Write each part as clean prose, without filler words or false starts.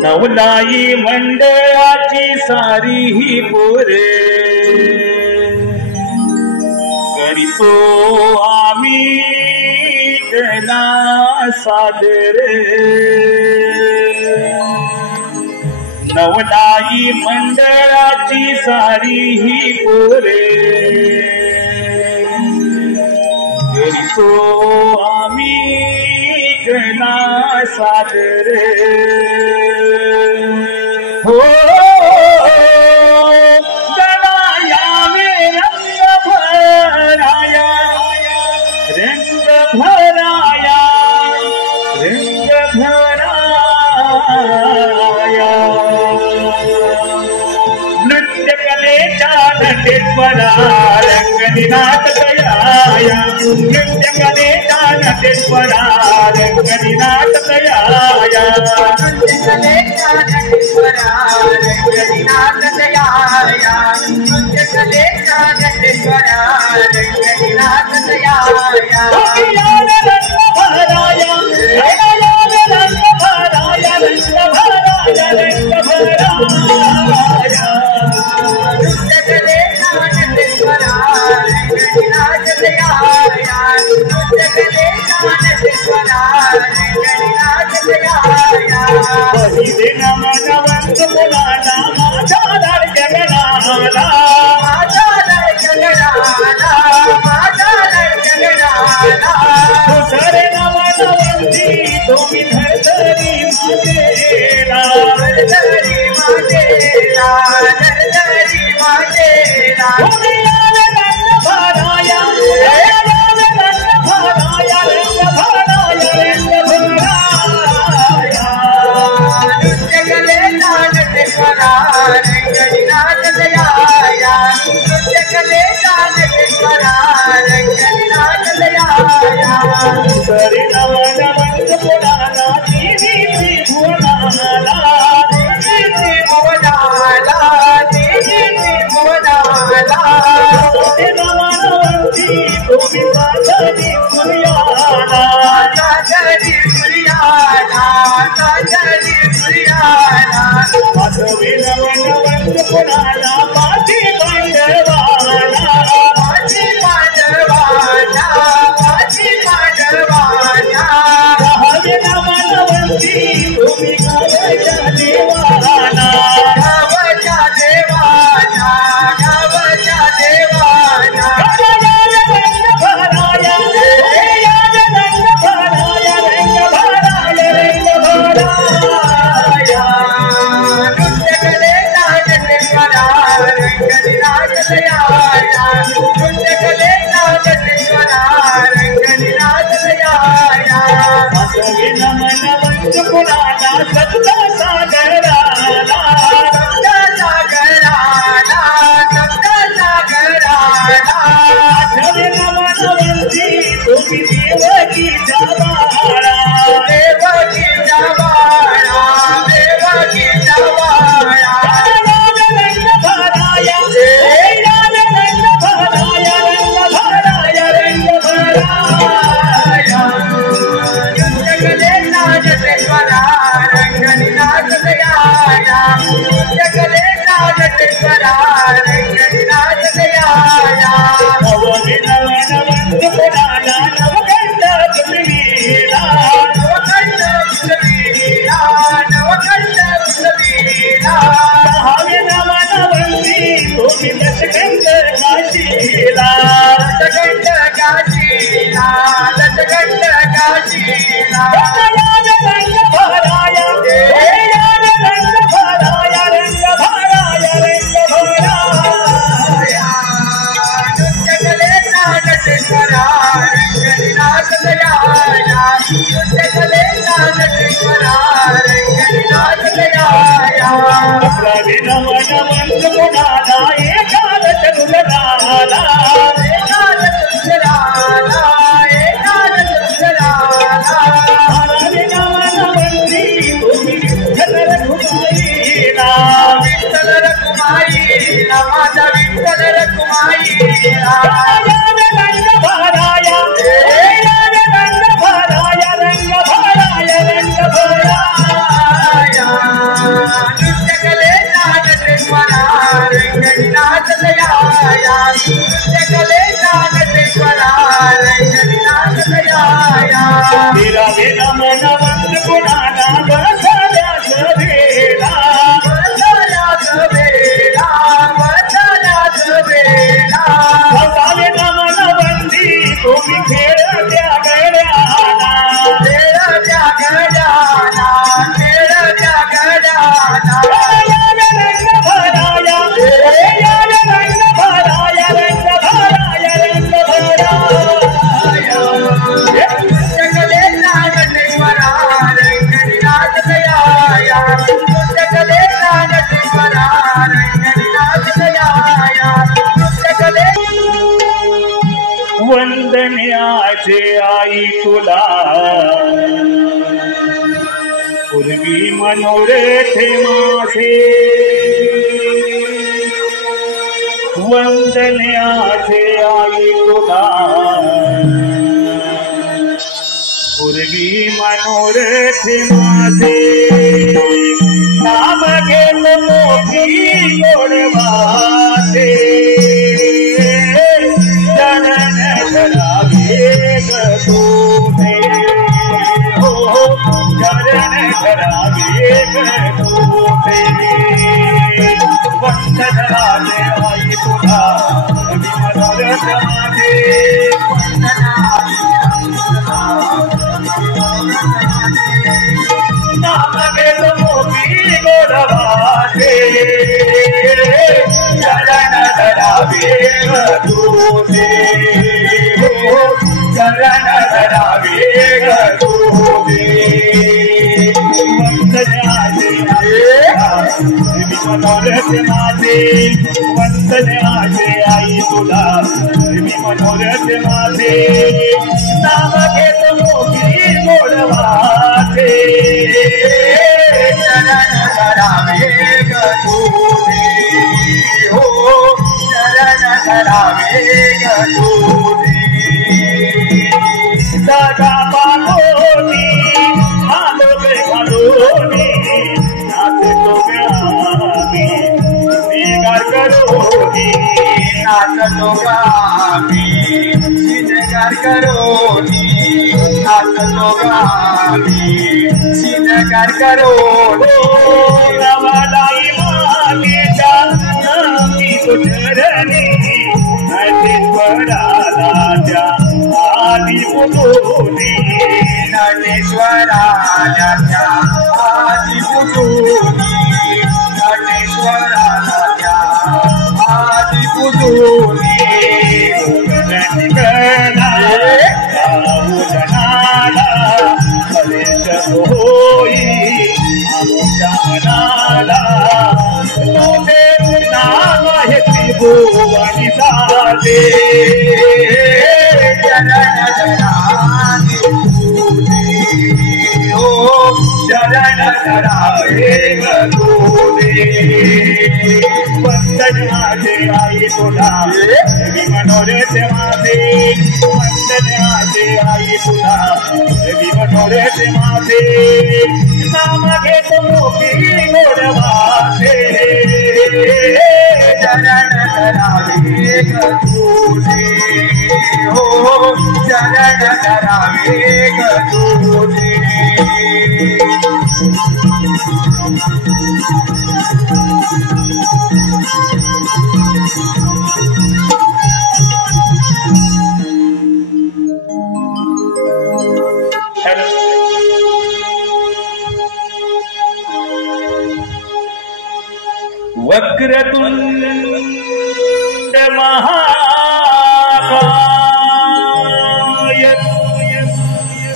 नवलाई मंडळाची सारी ही पोरे करीतो आम्ही त्याला सादरे नवलाई मंडळाची सारी ही पोरे करीतो आम्ही त्याला सादरे हो गणाया में रंग भराया नृत्य कलेच्या नटेश्वरा रंगनिनाद दयाया नृत्य कलेच्या नटेश्वरा रंगनिनाद दयाया नृत्य कलेच्या नटेश्वरा रंगनिनाद दयाया नृत्य कलेच्या नटेश्वरा रंगनिनाद दयाया रंग भराया रंग भराया रंग भराया रंग भराया नृत्य कलेच्या नटेश्वरा रंगनिनाद दयाया नृत्य कलेच्या नटेश्वरा रंगनिनाद दयाया पहिले नमनवंत मुलाला माझा लाडक्या गणाला माझा लाडक्या गणाला माझा लाडक्या गणाला दुसरे नमनवंती तुम्ही धरधरी माझेला धरधरी माझेला धरधरी माझेला रंग भराया रंग भराया रंग भराया रंग भराया नृत्य कलेचा नटेश्वरा रंगनिनाद दयाया नृत्य कलेचा नटेश्वरा रंगनिनाद दयाया सरे नवनवंत मुलाला देवी त्रिभुवनाला देवी त्रिभुवनाला देवी त्रिभुवनाला सरे नवनवंती तुम्ही साजरी सूर्याला साजरी सूर्याला साजरी सूर्याला आठवे नवनवंत मुलाला माझी पांडवाला माझी पांडवाला माझी पांडवाला हवे नवनवंती तुम्ही गावच्या देवाला गावच्या देवाला गावच्या देवाला रंग भराया रंग भराया रंग भराया रंग भराया नृत्य कलेचा नटेश्वरा रंगनिनाद दयाया नृत्य कलेचा नटेश्वरा रंगनिनाद दयाया आठवे नमनवंत मुलाला सप्त सागराला सप्त सागराला सप्त सागराला आठवे नमनवंती तुम्ही देवकीच्या बाळा देवकीच्या बाळा देवकीच्या बाळा रंग भराया रंग भराया रंग भराया रंग भराया नृत्य कलेचा नटेश्वरा रंगनिनाद दयाया नृत्य कलेचा नटेश्वरा रंगनिनाद दयाया नववे नवनवंत मुलाला नवकंठ उजवीला नवकंठ उजवीला नवकंठ उजवीला हवे नवनवंती तुम्ही दशकंठ काशीला दशकंठ काशीला दशकंठ काशीला रंग भराया वंदन्याचे आई तुला पूर्वी मनोरथे माझे वंदन्याचे आई तुला पूर्वी मनोरथे माझे नाम घेत मोठी गोडवाचे मनोरथ माझे वंदन्याचे आई तुला मी मनोरथ माझे नाम घेत मोठी गोडवाचे चरण धरावे ग तुझे हो चरण धरावे ग तुझे सदा पालोनी आलोक घालोनी नाचतो नाचतो गामी शिनगार करोनी नाचतो गामी शिनगार करोनी नवलाई मालीच्या नामी तुझरणी नटेश्वराला त्या आदी पुजोनी नटेश्वराला त्या आदी पुजोनी नटेश्वराला त्या आदी पुजोनी उजनाला हरेश होई आमच्या मनाला तुझे नाम आहे त्रिभुवनी साजे चरण धरावे हो चरण धरावे ग तुझे वंदन्याचे आई तुला मी मनोरथ माझे वंदन्याचे आई तुला मी मनोरथ माझे नाम घेत मोठी गोडवाचे चरण धरावे ग तुझे हो चरण धरावे ग तुझे वक्रतुंड महाकाय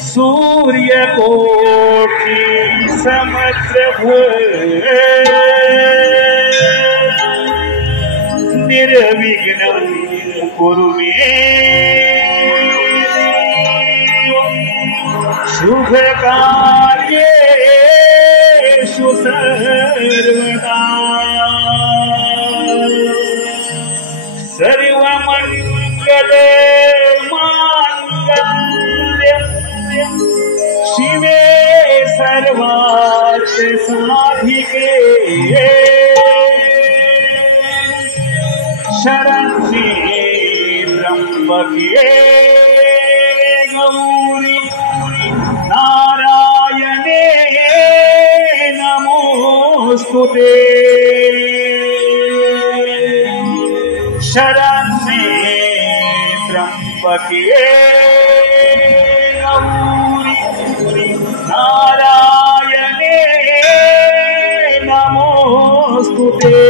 सूर्यकोटि समुद्र निर्विघ्न कुरु मे शुभ कार्येषु सर्वदा सर्वमंगल मांगल्यं शिवे सर्वार्थ साधिके शरण्ये त्र्यंबके गौरी नारायणे नमोस्तुते शरण्ये त्र्यंबके गौरी नारायणे नमोस्तुते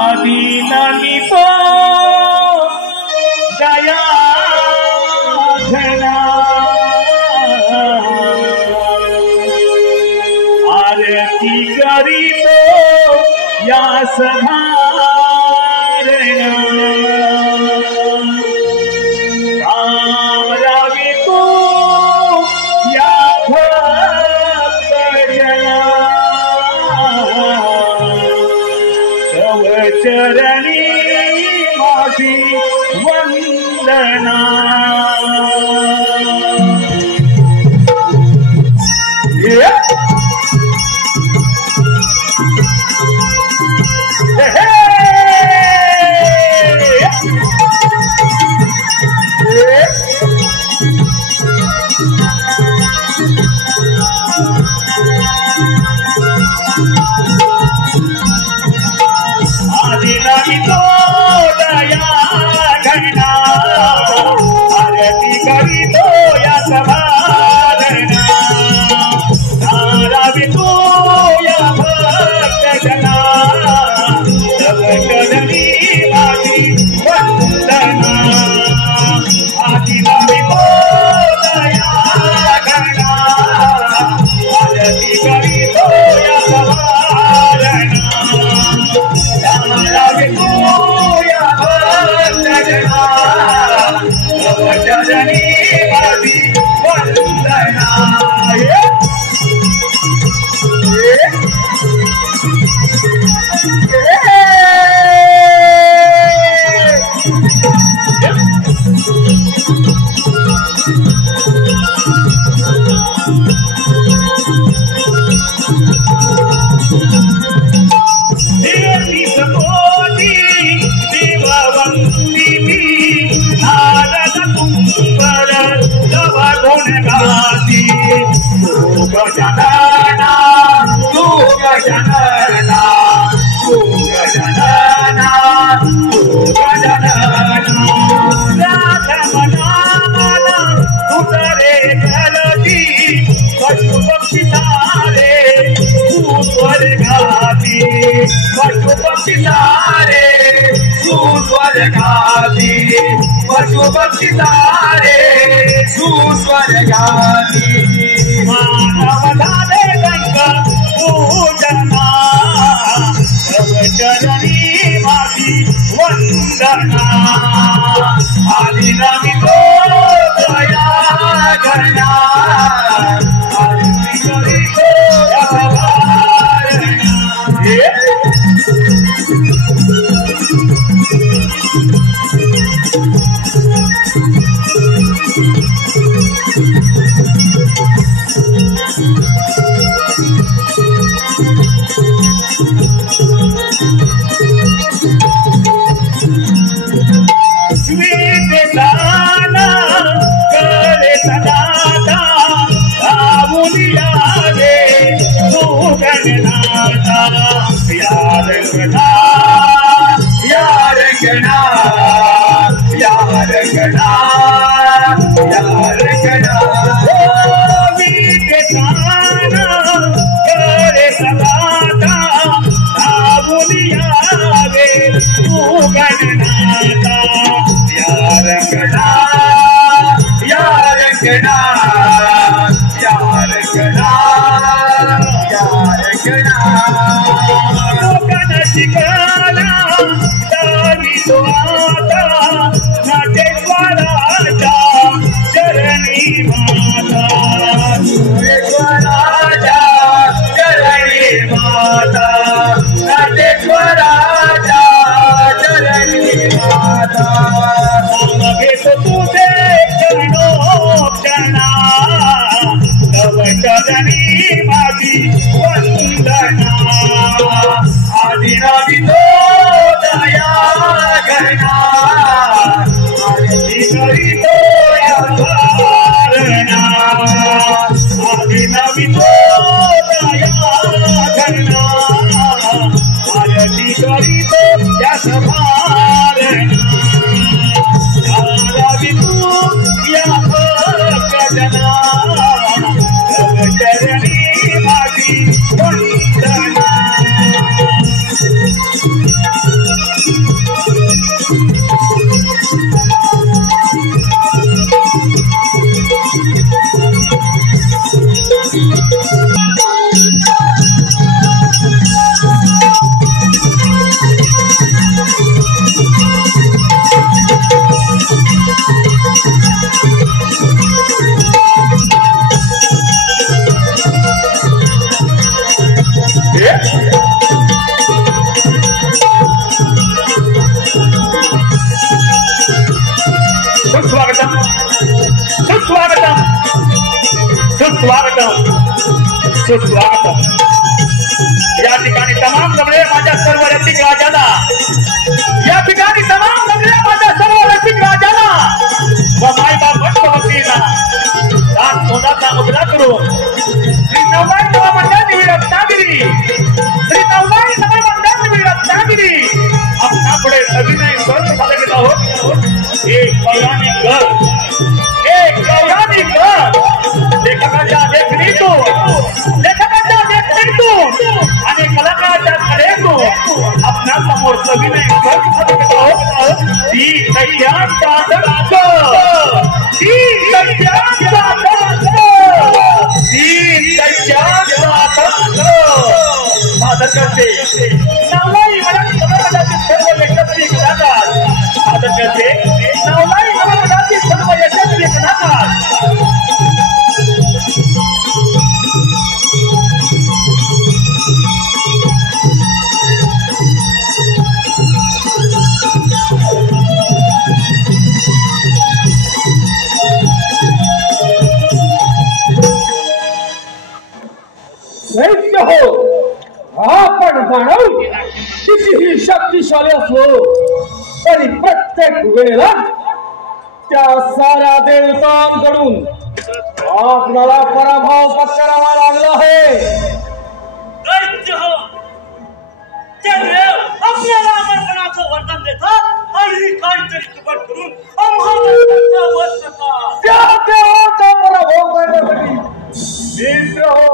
आदिललितो दयाघना आरती करीतो या सधारणा आरावितो या भक्तजना तव चरणी माझी वंदना आदिललितो दयाघना आरती करीतो या सभाघना आरावितो या भक्तजना तव चरणी माझी वंदना आदिललितो दयाघना आरती करीतो या सभाघना चरणी माझी वंदना गजानना तू गजानना तू गजानना तू गजानना राधमनाना तुझरे जलदी पशु पक्षी सारे तू स्वर्गाती पशु पक्षी सारे तू स्वर्गाती पशु पक्षी सारे तू स्वर्गाती मानव झाले गंग पूजना तव चरणी माझी वंदना आदिललितो दयाघना आरती करीतो या सभाघना Get करीतो त्यास भारण विभू या भक्तना चरणी माझी वंदना सुस्वागतम या ठिकाणी तमाम जमले माझ्या सर्व रसिक राजाला या ठिकाणी तमाम जमले माझ्या सर्व रसिक राजाला व मायबाप भक्तवतीला दान सोनाचा मुद्रा करून श्री नवलाई नवमंडळ रत्नागिरी श्री नवलाई नवमंडळ रत्नागिरी अपना पुढे अभिनय करून सादर केला आहोत एक पौराणिक लेखकाच्या देखणीतून आणि कलाकाराच्या कलेतून आपल्या समोर अभिनय करून ती सह्यांचा सादर करते नवलाई मराठी चित्रपटातील सर्व यशस्वी कलाकार सादर करते नवलाई चित्रपटातील सर्व यशस्वी कलाकार आपण जाणव कितीही शक्तिशाली असलो तरी प्रत्येक वेळेला त्या साऱ्या देवतांकडून आपल्याला पराभव पत्करावा लागला आहे. दैत्य हो, ते देव आपल्याला अमरपणाचं वरदान देतात आणि काहीतरी कपट करून आम्हाला वध करतात. त्या देवाचा पराभव करण्यासाठी मित्र हो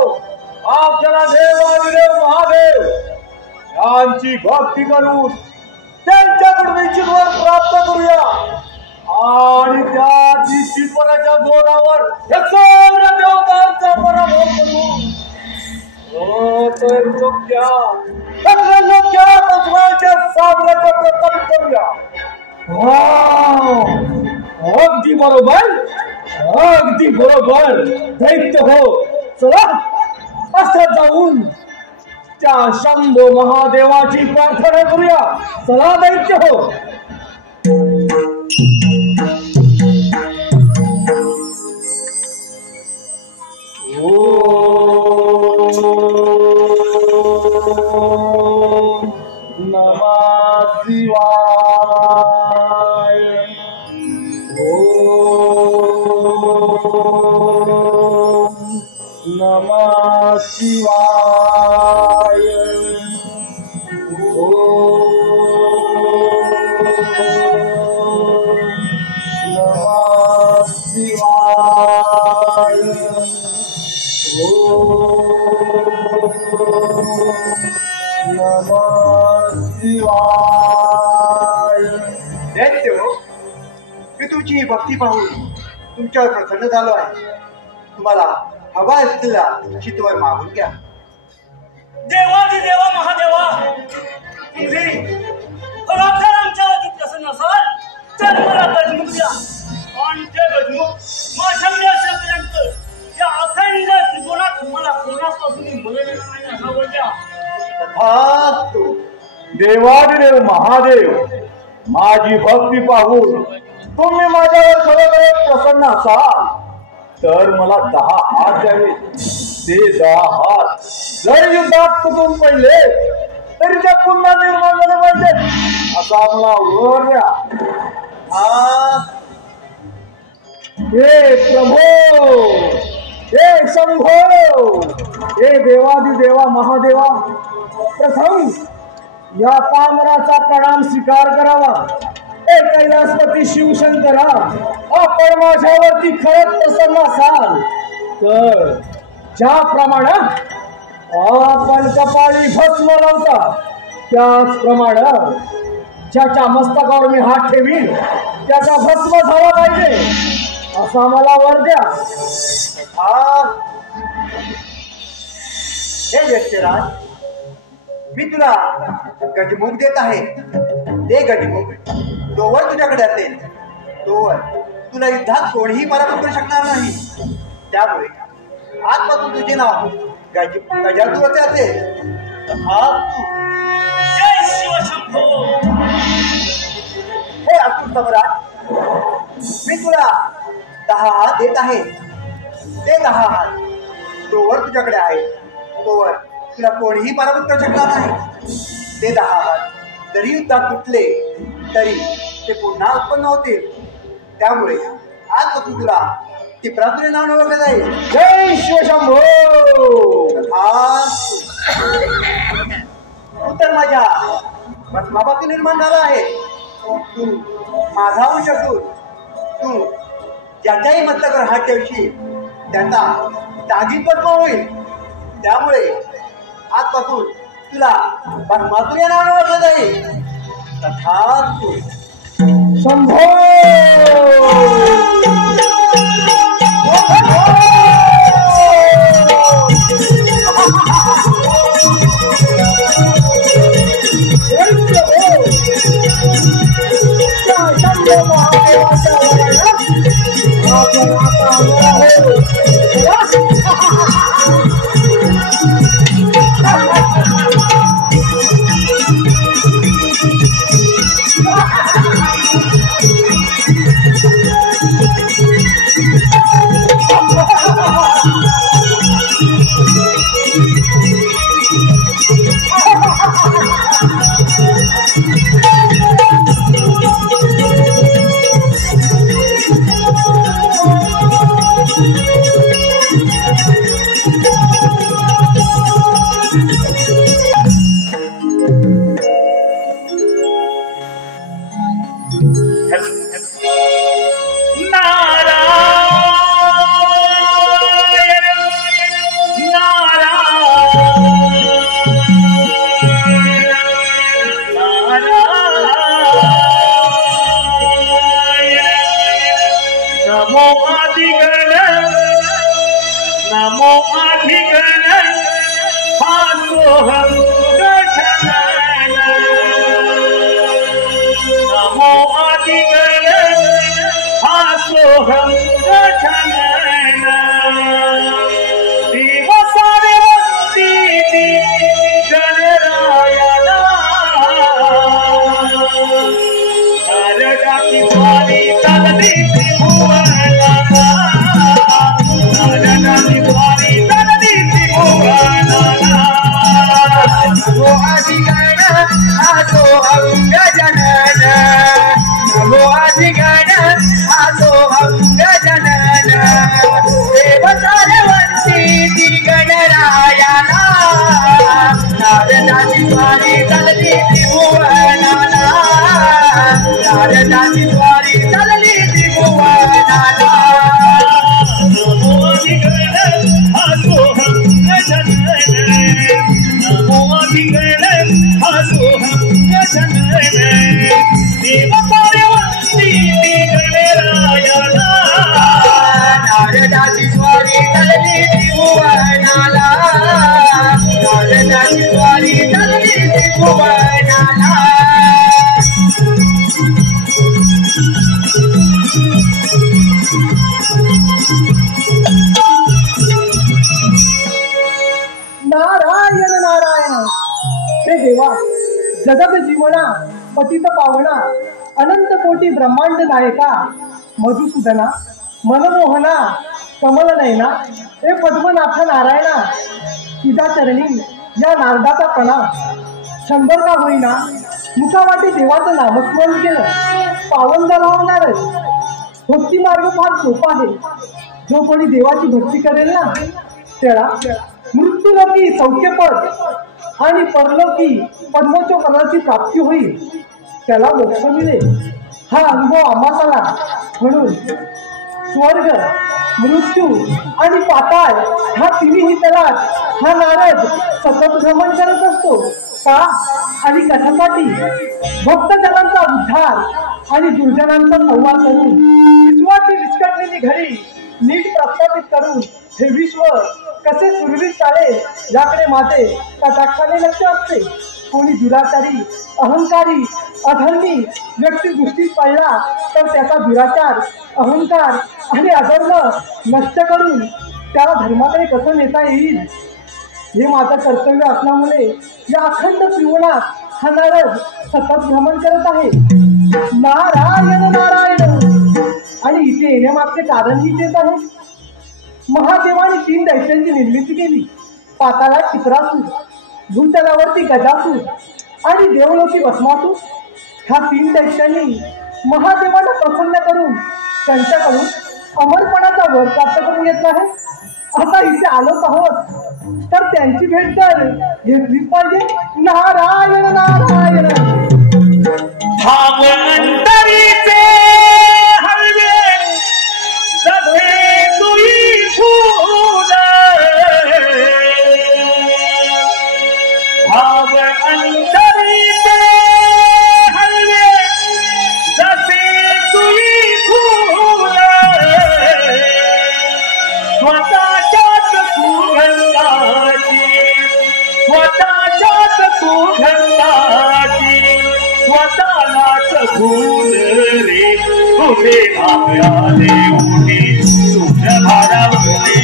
आपल्याला देवादिदेव महादेव यांची भक्ती करून त्यांच्याकडून इच्छित वर प्राप्त करूया आणि त्या दिशीपणाच्या जोरावर या सर्व देवतांचा पराभव करू. साम्राज्य करूया. अगदी बरोबर, अगदी बरोबर दैत्य हो. चला असं जाऊन त्या शंभो महादेवाची प्रार्थना करूया. चला दैत्य हो. नमः शिवाय. नमः शिवाय. नमः शिवाय. नमः शिवाय. दैत्य, मी तुमची भक्ती पाहून तुमच्यावर प्रसन्न झालो आहे. तुम्हाला हवा असलेला चितवर मागून घ्या. देवादिदेवा महादेवा, तुम्ही खरोखर आमच्यावरती प्रसन्न असाल तर मला गजमुख द्या आणि ते गजमुख माझ्या असेपर्यंत या अखंड त्रिकोणात मला कोणापासून बोललेलं नाही असा बोल द्या. तथास्तु. देवादिदेव महादेव, माझी भक्ती पाहून तुम्ही माझ्यावर खरोखर प्रसन्न असाल तर मला 10 हात द्यावे. ते 10 हात जर युद्धात तुटून पडले तरी ते पुन्हा निर्माण झाले पाहिजे असा मला वर द्या. हे प्रभो, हे शंभो, हे देवादिदेवा महादेवा, प्रथम या पामराचा प्रणाम स्वीकार करावा. हे कैलासपती शिवशंकरा, आपण माझ्यावरती खरंच प्रसन्न असाल तर ज्याप्रमाणे आपण कपाळी भस्म लावता त्याचप्रमाणे ज्याच्या मस्तकावर मी हात ठेवीन त्याचा भस्म झाला पाहिजे असा मला वर द्या. हे यक्षराज, मी तुला गजमुख देत आहे. ते गजमुख तोवर तुझ्याकडे असेल तोवर तुला युद्धात कोणीही पराभूत करू शकणार नाही. त्यामुळे आजपासून तुझे नाव गजासुराचे असेल. जय शिवशंभो. हे असुर सम्राट, मी तुला 10 हात देत आहे. ते 10 हात तोवर तुझ्याकडे आहे तोवर तुला कोणीही पराभूत करू शकणार नाही. ते 10 हात जरी युद्धात तुटले तरी ते पुन्हा उत्पन्न होतील. त्यामुळे आजपासून तुला टिपरासुरे नाव ओळखलं जाईल. जय शिवशंभो. तू तर माझ्या भस्मापासून निर्माण झाला आहे. तू माझा अंश असून तू ज्याच्याही मस्तकावर हात ठेवशील त्याचा दागी पद्म होईल. त्यामुळे आजपासून तुला भस्मासुर या नावाने ओळखलं जाईल. तथास्तु. शंभो. नारायण नारायण. हे देवा, जगत जीवना पतित पावना अनंत कोटी ब्रह्मांड नायका मधुसूदना मनमोहना कमल नयना हे पद्मनाथ नारायणा, तुझ्या चरणी या नारदाचा प्रणाम. 100 का होईना मुखावाटी देवाचं नामस्मरण केलं पावन झाला होणारच. भक्ती मार्ग फार सोपा आहे. जो कोणी देवाची भक्ती करेल ना त्याला मृत्यूलोकी सौख्यपद आणि परलोकी पद्मोच्च पदाची प्राप्ती होईल, त्याला मोक्ष मिळेल. हा अनुभव आम्हाला आला. म्हणून स्वर्ग, मृत्यू आणि पाताळ ह्या तिन्ही तलात हा नारद सतत भ्रमण करत असतो. का आणि कशासाठी? भक्तजनांचा उद्धार आणि दुर्जनांचा संवाद करून विश्वाची विस्कटलेली घडी नीट प्रस्थापित करून हे विश्व कसे सुरळीत चालेल याकडे माझे कटाक्षाने लक्ष असते. कोणी दुराचारी, अहंकारी, अधर्मी व्यक्ती दृष्टीत पडला तर त्याचा दुराचार, अहंकार आणि अधर्म नष्ट करून त्याला धर्माकडे कसं नेता येईल हे माझं कर्तव्य असल्यामुळे या अखंड त्रिभुवनात हा नारद सतत भ्रमण करत आहे. नारायण नारायण. आणि इथे येण्यामागचे कारणही तेच आहे. महादेवाने 3 दैत्यांची निर्मिती केली. पाताळात चित्रासूर, भूतलावरती गजासूर आणि देवलोकी भस्मासूर. ह्या 3 दैत्यांनी महादेवाला प्रसन्न करून त्यांच्याकडून अमरपणाचा वर प्राप्त करून घेतला आहे. आता इथे आलोच आहोत तर त्यांची भेट तर घेतलीच पाहिजे. नारायण नारायण. भाव अंतरीचे हलवे जसे तुई फूल, भाव अंतरीचे हलवे जसे तुई फूल, स्वतःच्याच सुगंधाची, स्वतःच्याच सुगंधाची स्वतःलाच फूल रे. तुझे नाम्याने उठी तुझ भारावले,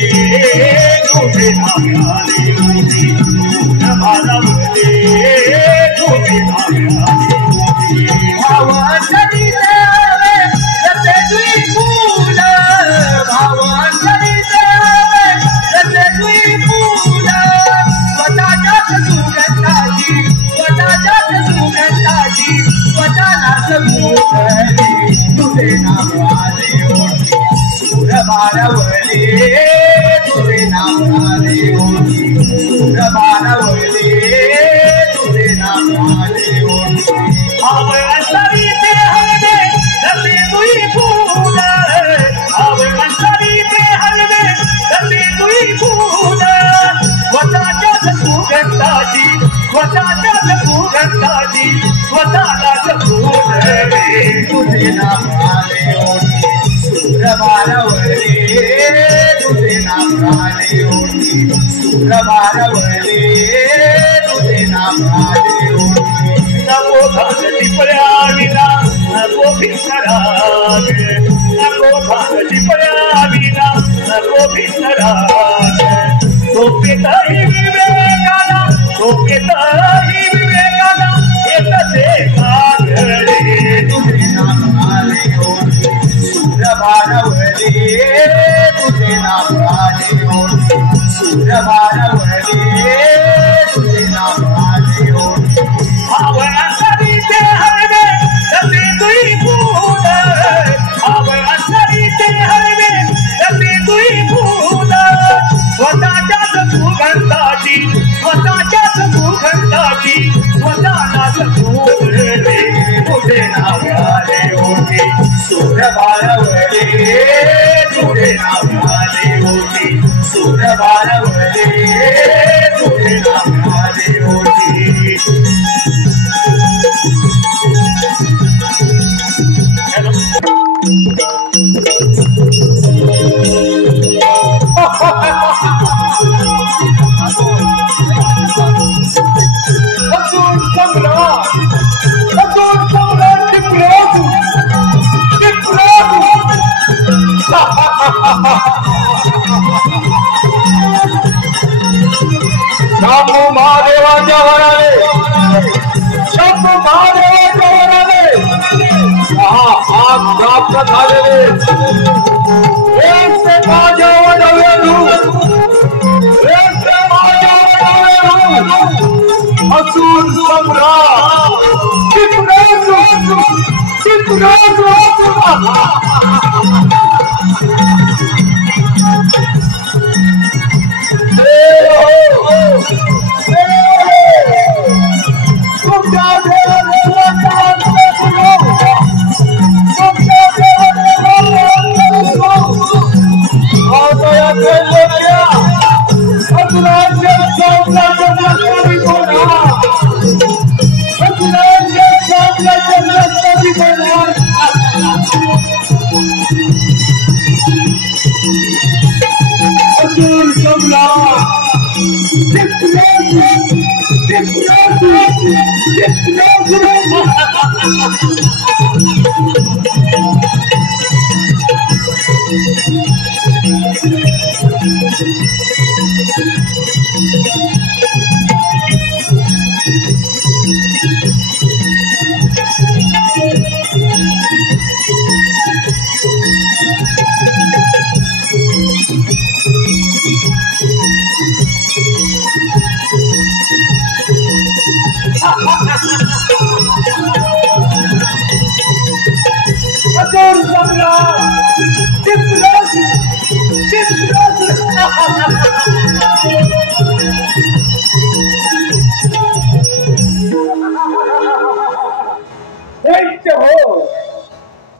तुझे नाम्याने उठी तुझ भारावले, तुझे नाम्याने उठी. भावांजली देवे जसे तुई फूल, भावांजली देवे जसे तुई फूल, स्वतःच्याच सुगंधाची, स्वतःच्याच सुगंधाची स्वतःलाच फूल रे. तुझे नाम आले ओठी सूर बारावले, तुझे नाम आले ओठी सूर बारावले, तुझे नाम आले ओठी. भाव अंतरीचे हलवे जसे तुई फूल, भाव अंतरीचे हलवे जसे तुई फूल, स्वतःच्याच सुगंधाची, स्वतःच्याच सुगंधाची स्वतःलाच फूल रे. तुझे नाम आले ओठी सूर बारावले, तुझे नाम आले ओठी सूर बारावले, तुझे नाम आले ओठी. नको भागती पळाविना, नको भिंगराग, नको भागती पळाविना, नको भिंगराग. झोपेतही विवेकाला, झोपेतही विवेकाला येत ते कागडे. तुझे नाम आले ओठी सूर बारावले, तुझे नाम आले ओठी सूर बारावले, तुझे नाम आले ओठी. भाव अंतरीचे हलवे जसे तुई फूल, भाव अंतरीचे हलवे जसे तुई फूल, स्वतःच्याच सुगंधाची, स्वतःच्याच सुगंधाची स्वतःलाच फूल रे. तुझे नाम आले ओठी सूर बारावले, तुझे नाम आले ओठी सूर बारावले, तुझे नाम आले ओठी. शंभू महादेवाच्या वराने, शंभू महादेवाच्या वराने 6 हात प्राप्त झालेले एक माझ्या वडवलेलू, एक माझ्या वडवलेलू असुर सम्राट चित्रासू, चित्रासू.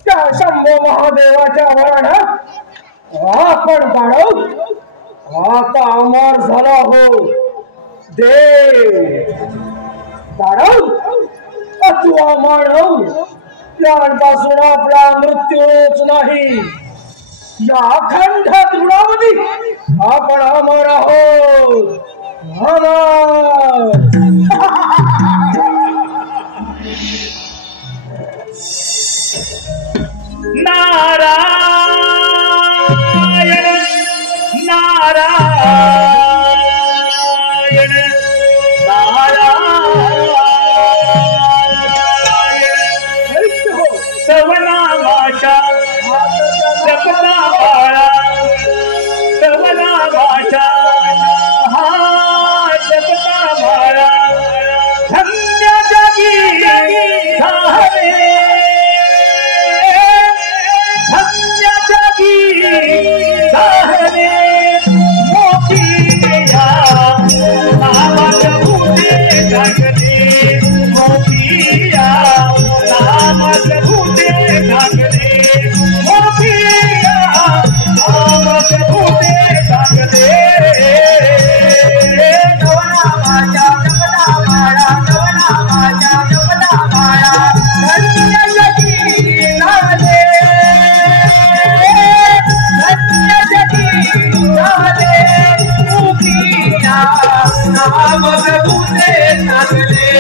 त्या शंभो महादेवाच्या वराडा आपण गाढव आता अमर झाला हो देव गाढव तू मानव प्राणपासून आपला मृत्यूच नाही या अखंड तृणामध्ये आपण अमर आहोत अमर नारायण नारायण तव नामाच्या जपता बाळा तव नामाच्या जपता बाळा धन्य जगी झाले धन्य जगी झाले मोठीया नामात भूते जागले मोठीया नामात भूते जागले मोठीया नामात भूते जागले कवना माझ्या जपता बाळा कवना माझ्या जपता बाळा धन्य जगी झाले धन्य जगी झाले मुखिया नाम प्रभूचे चांगले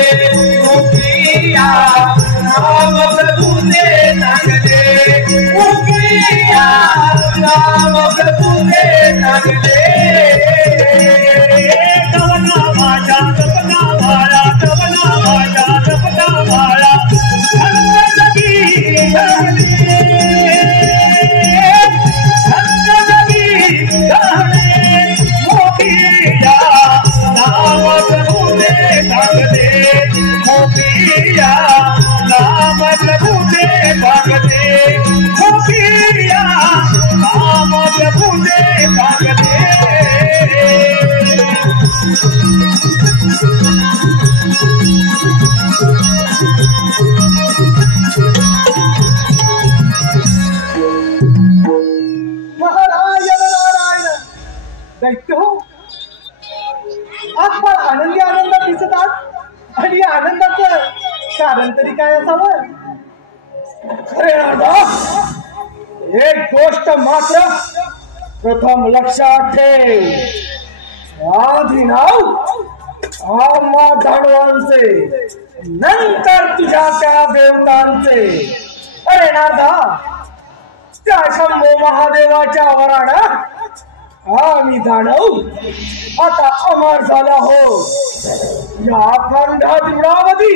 मुखिया नाम प्रभूचे चांगले मुखिया नाम प्रभूचे चांगले कवना माझ्या जपता बाळा कवना माझ्या जपता बाळा धन्य जगी झाले धन्य जगी झाले मोठीया नाम प्रभूचे जागले मोठीया नाम प्रभूचे जागले मोठीया नाम प्रभूचे जागले नारायण नारायण दैत्य हो आज फार आनंदी आनंदात दिसत आहात आणि या आनंदाचं कारण तरी काय असावं खरे राधा एक गोष्ट मात्र प्रथम लक्षात ठेव आधी नाव आम्हा दानवांचे नंतर तुझ्या त्या देवतांचे अरे नारदा त्या शंभो महादेवाच्या वराडा आम्ही दानव आता अमर झाला हो या अखंड जीवनामध्ये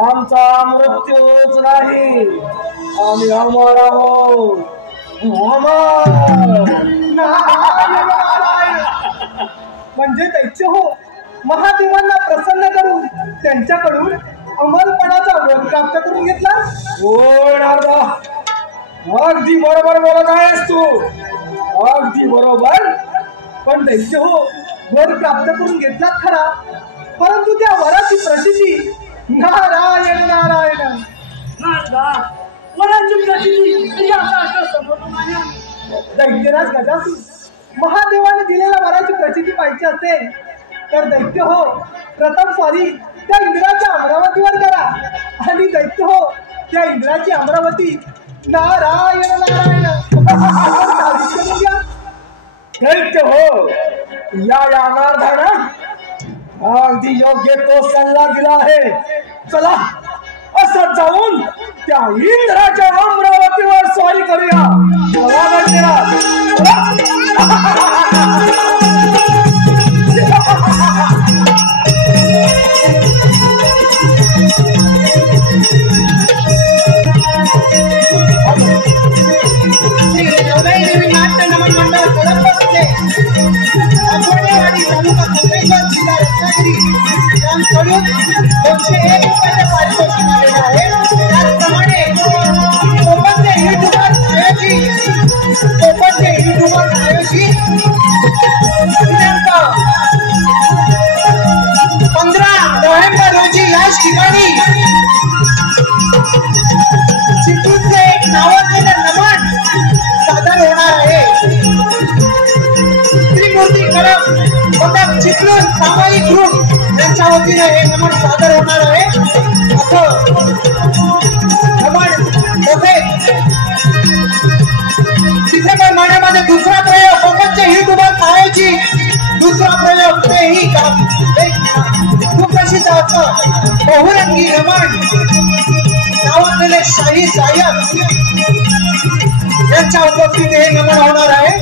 आमचा मृत्यूच नाही आम्ही अमर आहोत अमर म्हणजे दैत्य हो महादेवांना प्रसन्न करून त्यांच्याकडून अमरपणाचा वर प्राप्त करून घेतला हो नारदा अगदी बरोबर बोलत आहेस तू अगदी बरोबर पण दैत्य हो वर प्राप्त करून घेतला खरा परंतु त्या वराची प्रसिद्धी नारायण नारायण नारदा वराची प्रसिद्धी याचा अर्थ समजून नाही दैत्यराज गजासूर महादेवाने दिलेल्या वराची प्रसिद्धी पाहिजे असेल तर दैत्य हो प्रथम स्वारी त्या इंद्राच्या अमरावतीवर करा आणि दैत्य हो त्या इंद्राची अमरावती नारायण नारायण दैत्य हो या अनार्धानं अगदी योग्य तो सल्ला दिला आहे. चला असं जाऊन त्या इंद्राच्या अमरावतीवर स्वारी करूया. चला दैत्यराज, चित्रण सामायिक ग्रुप यांच्या वतीने हे नमन सादर होणार आहे. असं नमन होते. डिसेंबर महिन्यामध्ये दुसरा प्रयोग कोकणचे युट्यूबर पाहायची. दुसरा प्रयोग तेही सुप्रसिद्ध असं बहुरंगी नमन नावाजलेले शाही गायक यांच्या उपस्थितीत हे नमन होणार आहे.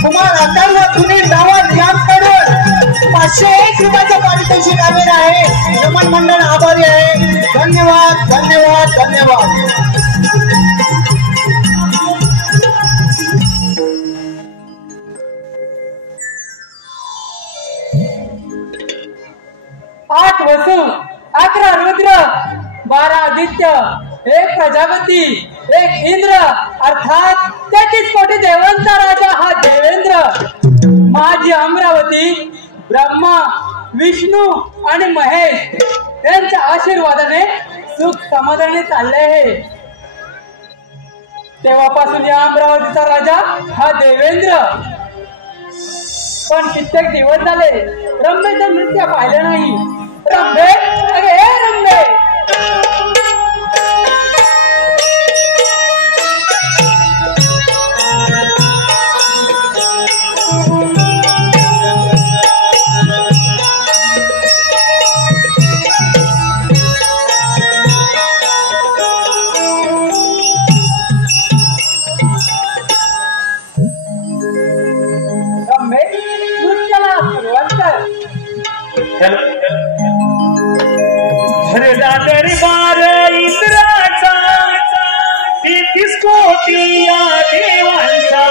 कुमार अथर्व सुनील डावल यांच्याकडून 501 रुपयाचं पारितोषिक आलेलं आहे. नमन मंडळ आभारी आहे. धन्यवाद धन्यवाद धन्यवाद. आठ वसु 11 रुद्र 12 आदित्य 1 प्रजापती 1 इंद्र अर्थात 33 कोटी देवांचा राजा हा देवेंद्र माझी अमरावती ब्रह्मा विष्णू आणि महेश यांच्या आशीर्वादाने सुख समाधानी चालले आहे. तेव्हापासून या अमरावतीचा राजा हा देवेंद्र. पण कित्येक दिवस झाले रंभेचं नृत्य पाहिलं नाही. रंभे अगे रंभे भरला दरबार इंद्राचा 33 कोटी या देवांचा.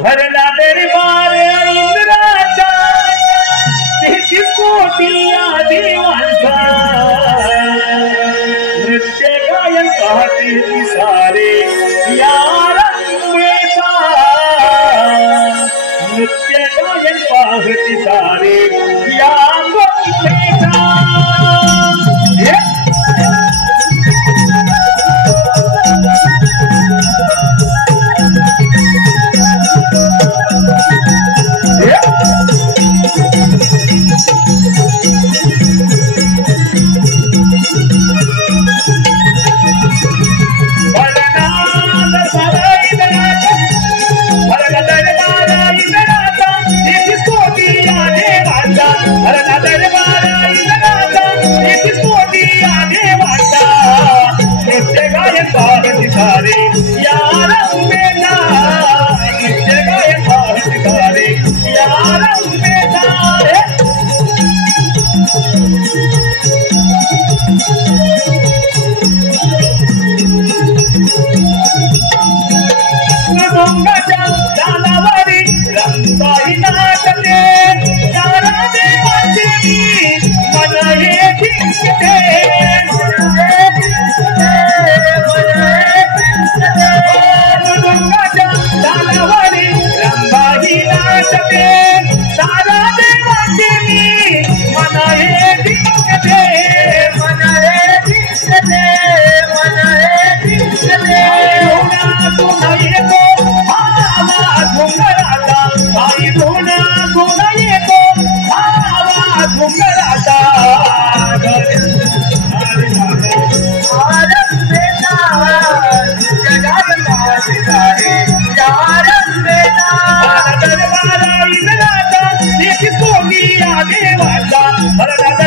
भरला दरबार इंद्राचा 33 कोटी या देवांचा. नृत्य गायन पाहते सारे या रंगेचा. नृत्य गायन पाहते सारे या रंगेचा. भरला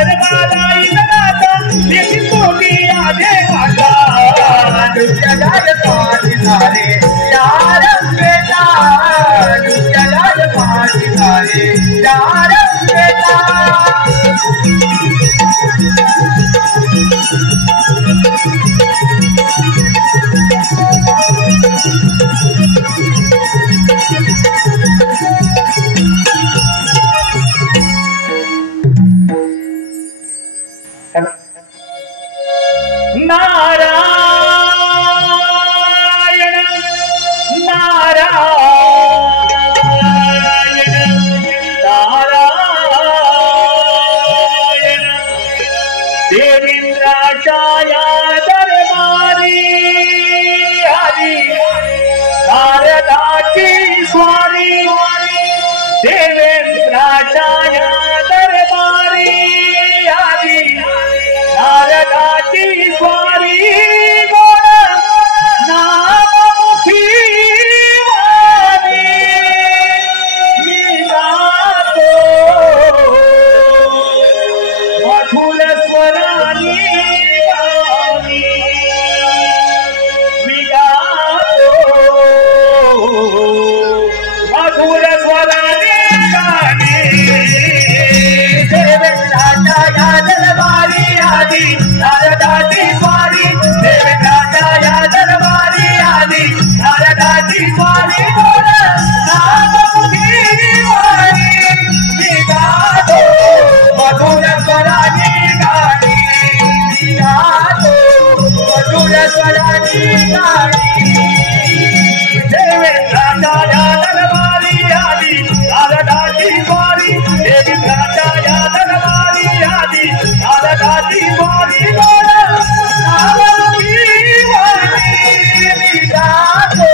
दरबारा इंद्राचा देशी कोटी या देवाचा जगात पाठीसारे चार बेटा जगात पाठीसारे चार बेटा नारायण नारायण नारायण देवेंद्राच्या या दरबारी हरी नारदाची स्वारी देवेंद्राच्या या दरबारी हरी नारदाची स्वारी गोड नाममुखी वाणी मी गातो मधुर स्वरानी गाणी मी गातो मधुर स्वरानी गाणी देवेंद्राच्या या दरबारी आली नारदाची स्वारी देवेंद्राच्या या दरबारी आली नारदाची स्वारी गोड नाममुखी वाणी मी गातो मधुर स्वरानी गाणी मी गातो मधुर स्वरानी गाणी देवेंद्राच्या या दरबारी आली नारदाची स्वारी देवेंद्राच्या या दरबारी आली नारदाची स्वारी गोड नाममुखी वाणी मी गातो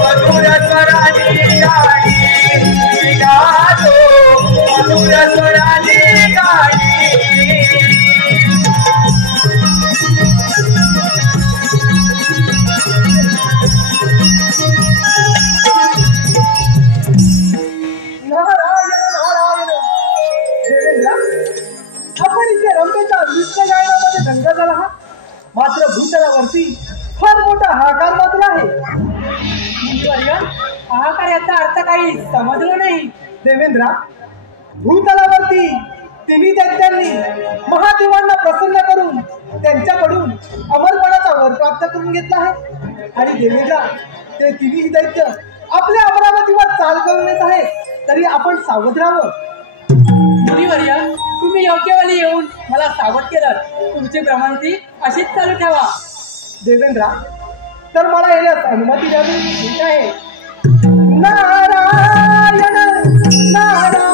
मधुर स्वरानी गाणी मी गातो मधुर स्वरानी गाणी नारायण नारायण देवेंद्र आपण इथे रंभेच्या नृत्य गायनामध्ये दंग झाला हा मात्र भूतलावरती फार मोठा हाकार माजला आहे हाहाकार याचा अर्थ काही समजलं नाही. देवेंद्र भूतलावरती तिन्ही दैत्यांनी महादेवांना प्रसन्न करून त्यांच्याकडून अमरपणाचा वर प्राप्त करून घेतला आहे आणि देवेंद्र ते तिन्ही दैत्य आपल्या अमरावतीवर चाल करून येत आहे तरी आपण सावध राहावं. मुनिवर्य तुम्ही योग्य वेळी येऊन मला सावध केलं. तुमची भ्रमंती अशीच चालू ठेवा. देवेंद्र तर मला येण्यास अनुमती द्यावी ठीक आहे. नारायण नारायण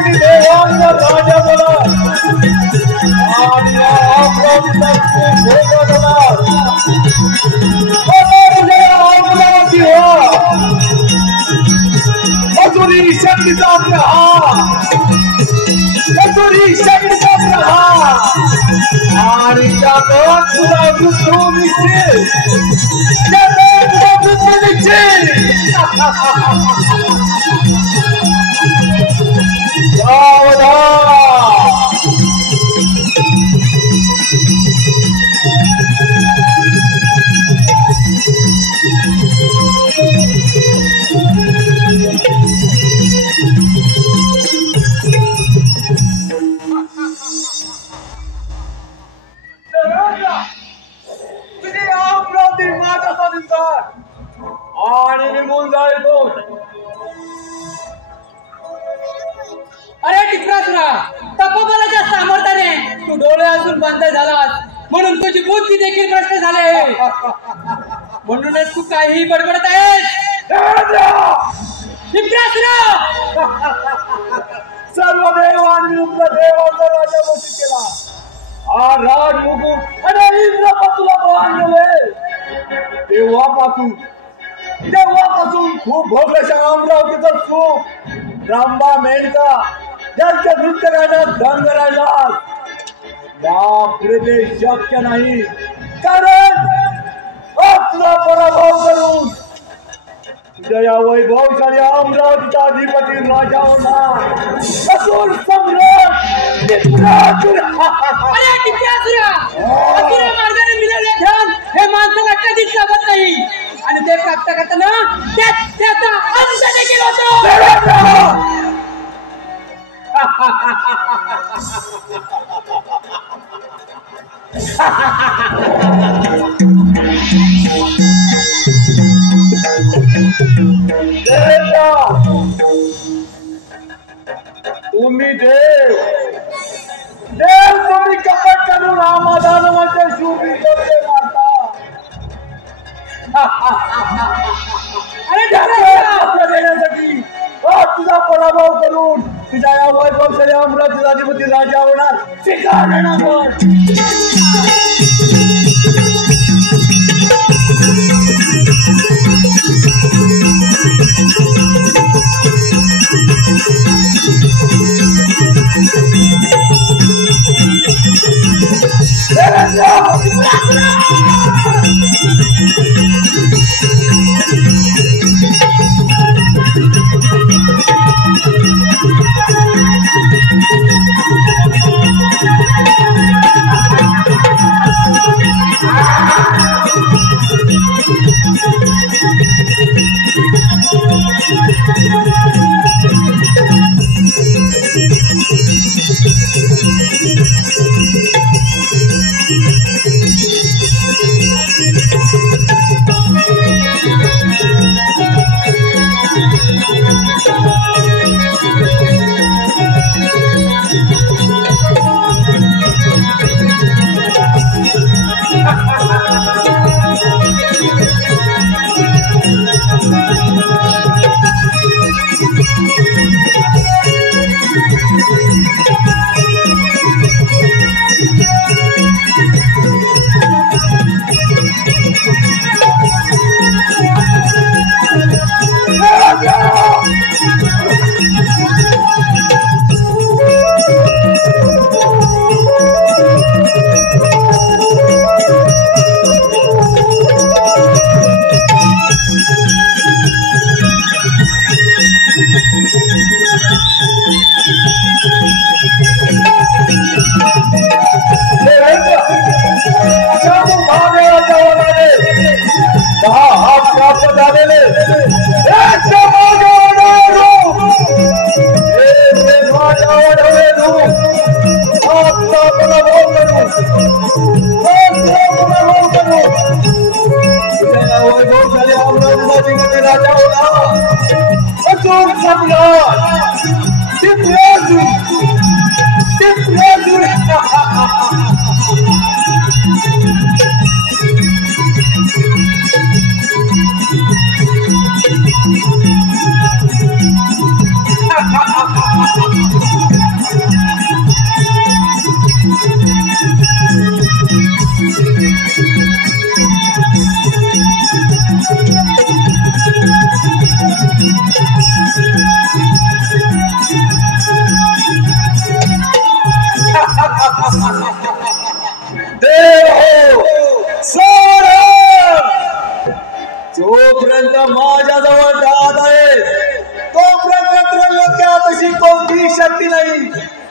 राजा बोला आणि मजुरी शक्तीचा प्रहार मजुरी शक्तीचा प्रहार आणि त्यात तुला दुसरू निश्चित आणि निघून जायचो. अरे टिकरासुरा, तपोबलाच्या सामर्थ्याने तू डोळे असून बंद झालास म्हणून तुझी बुद्धी देखील भ्रष्ट झाले. म्हणूनच तू काहीही बडबडत आहेस. टिकरासुरा, सर्व देवांनी देवाचा राजा घोषित केला. हा राज मुकुट आणि इंद्रपतुला बांधले. तेव्हापासून खूप भोगल्याच्या अमरावतीचं सुख रामबा मेनका यांच्या नृत्य गाण्यात दंग राहिला यापुढे ते शक्य नाही कारण आपला पराभव करून तुझ्या या वैभवशाली अमरावतीचा अधिपती राजा होणार असुर सम्राट अरे किती असुरा मार्गाने मिळाले ध्यान हे माणसाला कधीच लागत नाही आणि ते प्राप्त करताना त्याचा अंत देखील होतो. तुम्ही देव तुम्ही कपट करून आम्हाला शूभी करते मारता अरे देण्यासाठी तुझा पराभव करून तुझ्या या वैभवशाली अमरावतीचा अधिपती राजा होणार जोपर्यंत माझ्याजवळ जात आहे तोपर्यंत त्रैलोक्यात अशी कोणतीही शक्ती नाही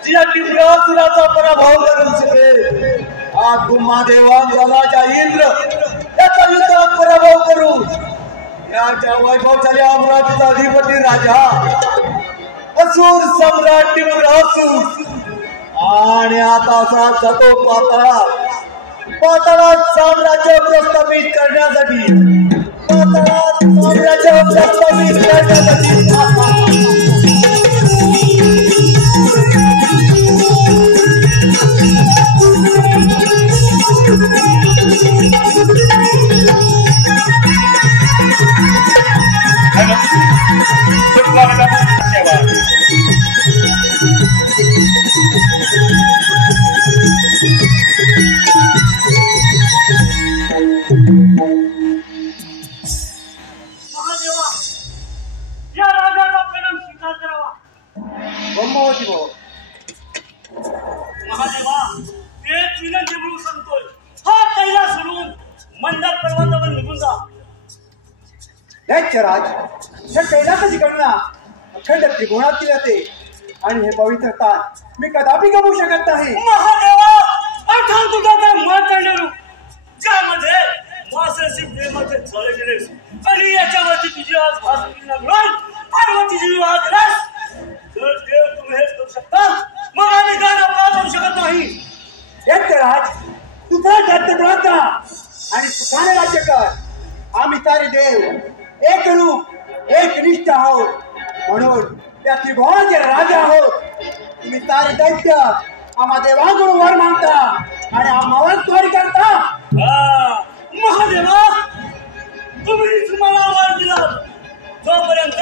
जी या टिपरासुराचा पराभव करू शकेल. हा तुम्हा देवांगणाच्या इंद्र याचा युद्धात पराभव करू याच्या वैभवशाली अमरावतीचा अधिपती राजा असुर सम्राट टिपरासुर आणि आता जातो पाताळात साम्राज्य प्रस्थापित करण्यासाठी महादेवा या राजाचा परिणाम ब्रह्मवती भाऊ. महादेवा एक विनंती म्हणून सांगतोय, हा कैलास सोडून मंदार पर्वतावर निघून जा. दैत्यराज, हे कैलासाची गणना अखंड त्रिकोणातील येते आणि हे पवित्र स्थान मी कदापि गमवू शकत नाही. महादेवा आठवण तुझा त्या मार्तंड रूप ज्यामध्ये वासरसी प्रेमाचे झाले गेलेस आणि याच्यावरती तुझी आज भासुरी लागून पार्वतीची विवाह केलास. जर देव तुम्ही हेच करू शकता मग आम्ही गाणं का करू शकत नाही. दैत्यराज, तुझा दत्तपुराचा आणि सुखाने राज्य कर. आम्ही सारे देव एक रूप एक निष्ठ आहोत म्हणून त्या त्रिभुवनाचे राजा आहोत. तुम्ही सारे दैत्य आम्हा देवाकडून वर मागता आणि आम्हावर स्वारी करता. महादेवा तुम्हीच मला वर दिला. जोपर्यंत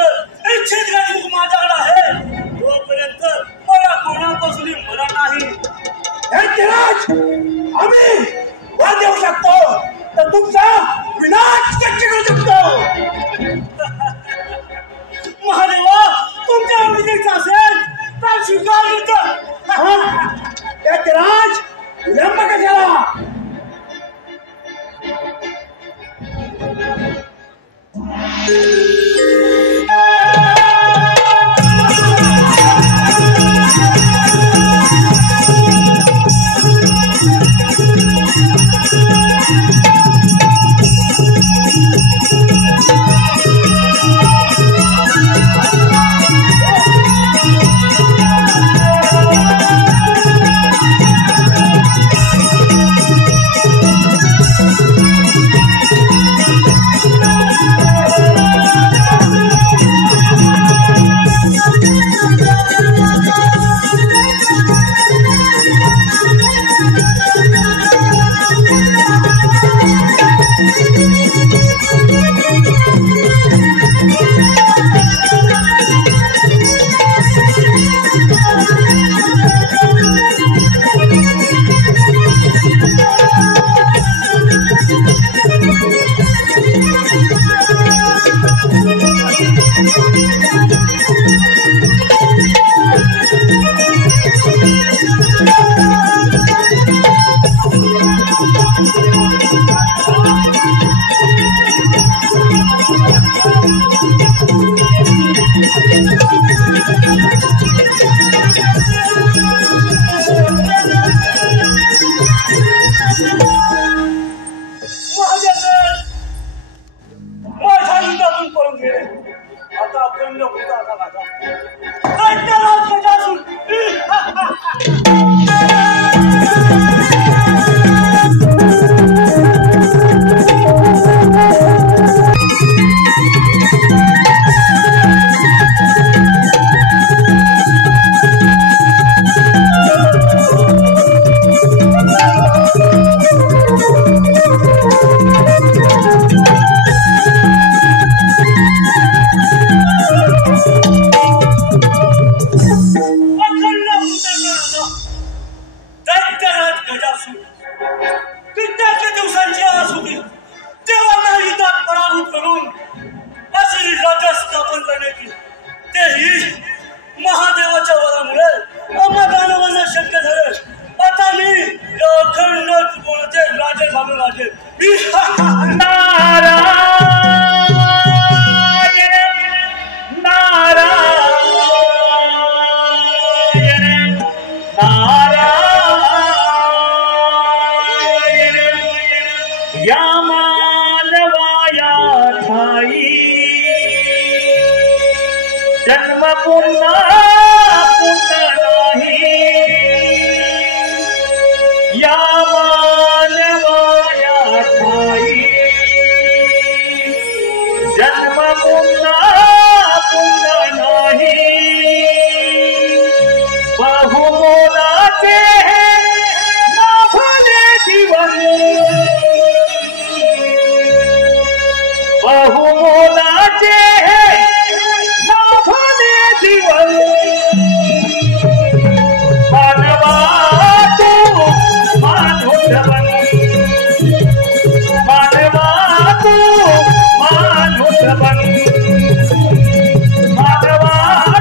इच्छित गणित माझ्याकडे आहे तोपर्यंत मला कोणापासून मरण नाही. दैत्यराज, आम्ही वर देऊ शकतो तर तुमचा विनाश कच्चे करू शकतो. महादेवा तुमच्या आवडीचं असेल तर स्वीकार करतो. दैत्यराज, विलंब कशाला? जन्म पुन्हा नाही या मानवाया ठाई जन्म पुन्हा नाही बहुमोलाचे नाभले जीवन बहुमोलाचे जीवन मानवा तू मानुषवन मानवा तू मानुषवन मानवा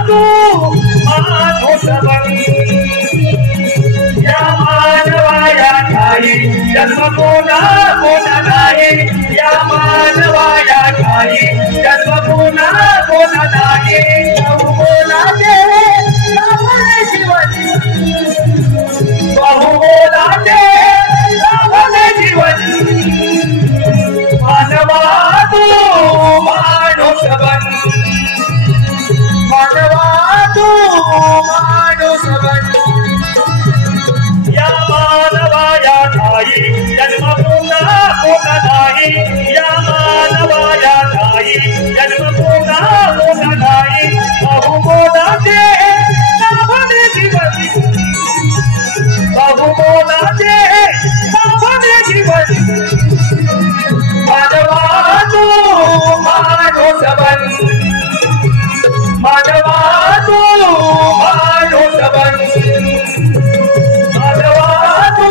तू मानुषवन मोलाचे संपले जीवन माधवा तू माणूस बन माधवा तू माणूस बन माधवा तू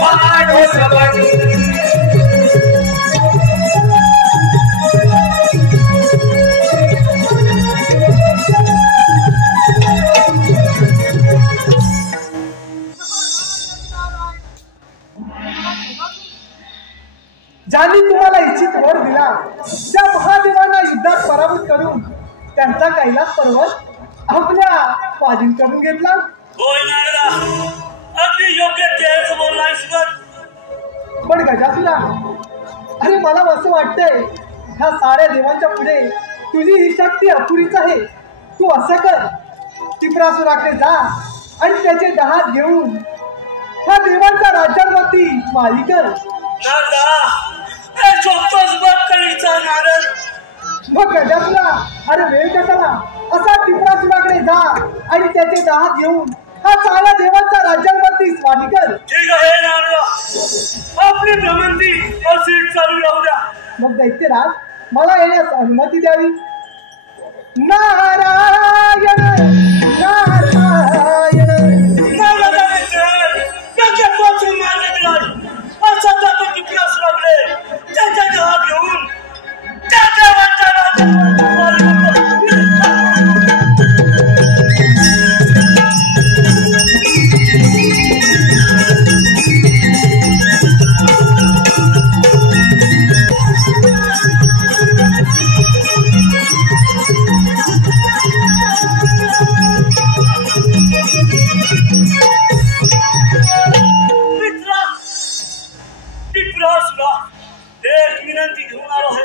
माणूस बन ज्यांनी तुम्हाला इच्छित वर दिला त्या महादेवांना युद्धात पराभूत करून त्यांचा कैलास पर्वत आपल्या स्वाधीन करून घेतला. होय नारदा, अगदी योग्य तेच बोललायस बघ. पण गजासुरा, अरे मला असं वाटतंय ह्या साऱ्या देवांच्या पुढे तुझी ही शक्ती अपुरीच आहे. तू असं कर, त्रिपुरासुराकडे जा आणि त्याचे दहात घेऊन ह्या देवांच्या राज्यांवरती माली कर. नारदा, हे चोखतोच बघ कळीचा नारद. मग गजासुरा, अरे वेळ कशाला, असा त्रिपुरासुराकडे जा आणि त्याचे दहात घेऊन हा साऱ्या देवांच्या राज्यांवरती स्वारी कर. ठीक आहे नारदा, आपली भ्रमंती अशीच चालू राहू द्या. मग दैत्यराज, मला येण्यास अनुमती द्यावी. नारायण नारायण. नारदा मित्र, गंगेपासून मार्ग दिलाय. असा जातो त्रिपुरासुराकडे त्याच्या दहा घेऊन त्या देवांच्या एक विनंती घेऊन आलो आहे.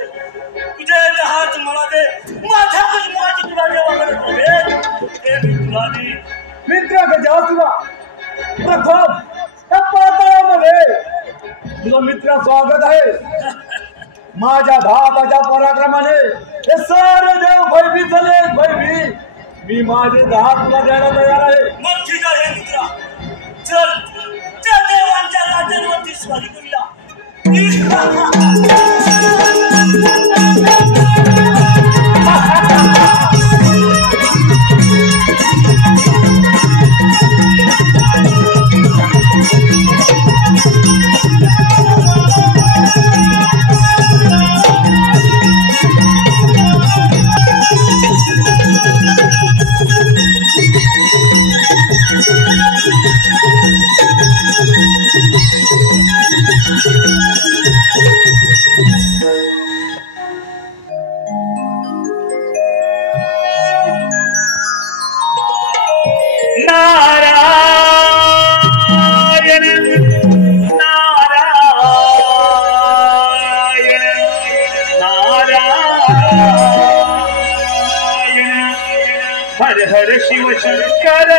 तुझे जहाज मला दे. माझ्याच माझी तुला देवाकडे प्रवेश ते मी तुला देईन. मित्र गजासुरा, प्रथम त्या पाताळामध्ये तुझं मित्र स्वागत आहे. माझ्या धाताच्या पराक्रमाने हे सारे देव भयभीत झाले. भयभीत मी माझे दहा तुला द्यायला तयार आहे. मग ठीक आहे मित्रा, चल त्या देवांच्या राज्यांवरती स्वारी करूया. नारायण नारायण नारायण. हर हर शिव शंकर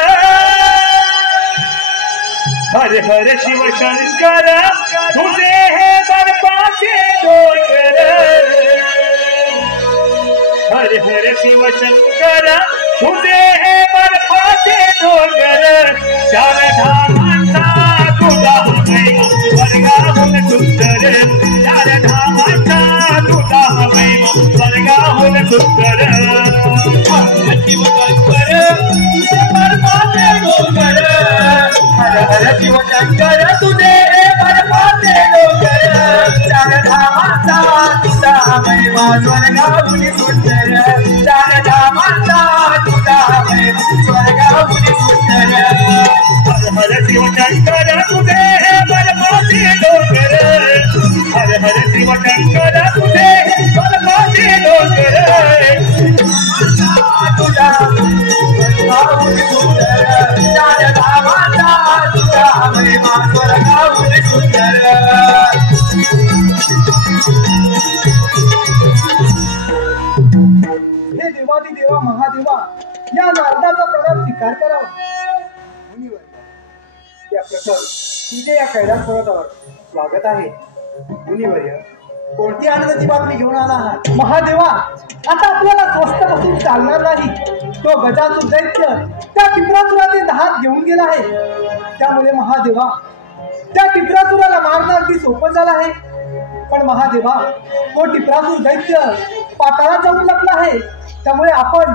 हर हर शिव शंकर तुझे हे बर्फाचे डोंगर. हर हर शिव शंकर तुझे हे बर्फाचे डोंगर. चार धामांचा तुझा महिमा स्वर्गाहून सुंदर. चार धामांचा तुझा महिमा स्वर्गाहून सुंदर. शिव शंकर तुझे बर्फाचे डोंगर. हर हर शिव शंकर तुझे हे बर्फाचे डोंगर. चार धामांचा तुझा महिमा स्वर्गाहून सुंदर. चार धामांचा तुझा महिमा स्वर्गाहून सुंदर. हर हर शिव शंकर तुझे हे बर्फाचे डोंगर. हर हर शिव शंकर तुझे हे बर्फाचे डोंगर. तुझा स्वर्गाहून सुंदर. चार धामांचा तुझा महिमा स्वर्गाहून सुंदर. हे देवादिदेवा महादेवा, या नारदाचा प्रणाम स्वीकार करावा. त्या प्रथम तुझे या कैलास पर्वतावर स्वागत आहे. मुनिवर्य, कोणती आनंदाची बातमी घेऊन आला आहात? महादेवा, आता आपल्याला स्वस्त बसून चालणार नाही. तो गजासूर दैत्य त्या टिपरासुराचे हात घेऊन गेला आहे. त्यामुळे महादेवा, त्या टिपरासुराला मारणं अगदी सोपं झालं आहे. पण महादेवा, तो टिपरासुर दैत्य पाताळात जाऊन लपला आहे. त्यामुळे आपण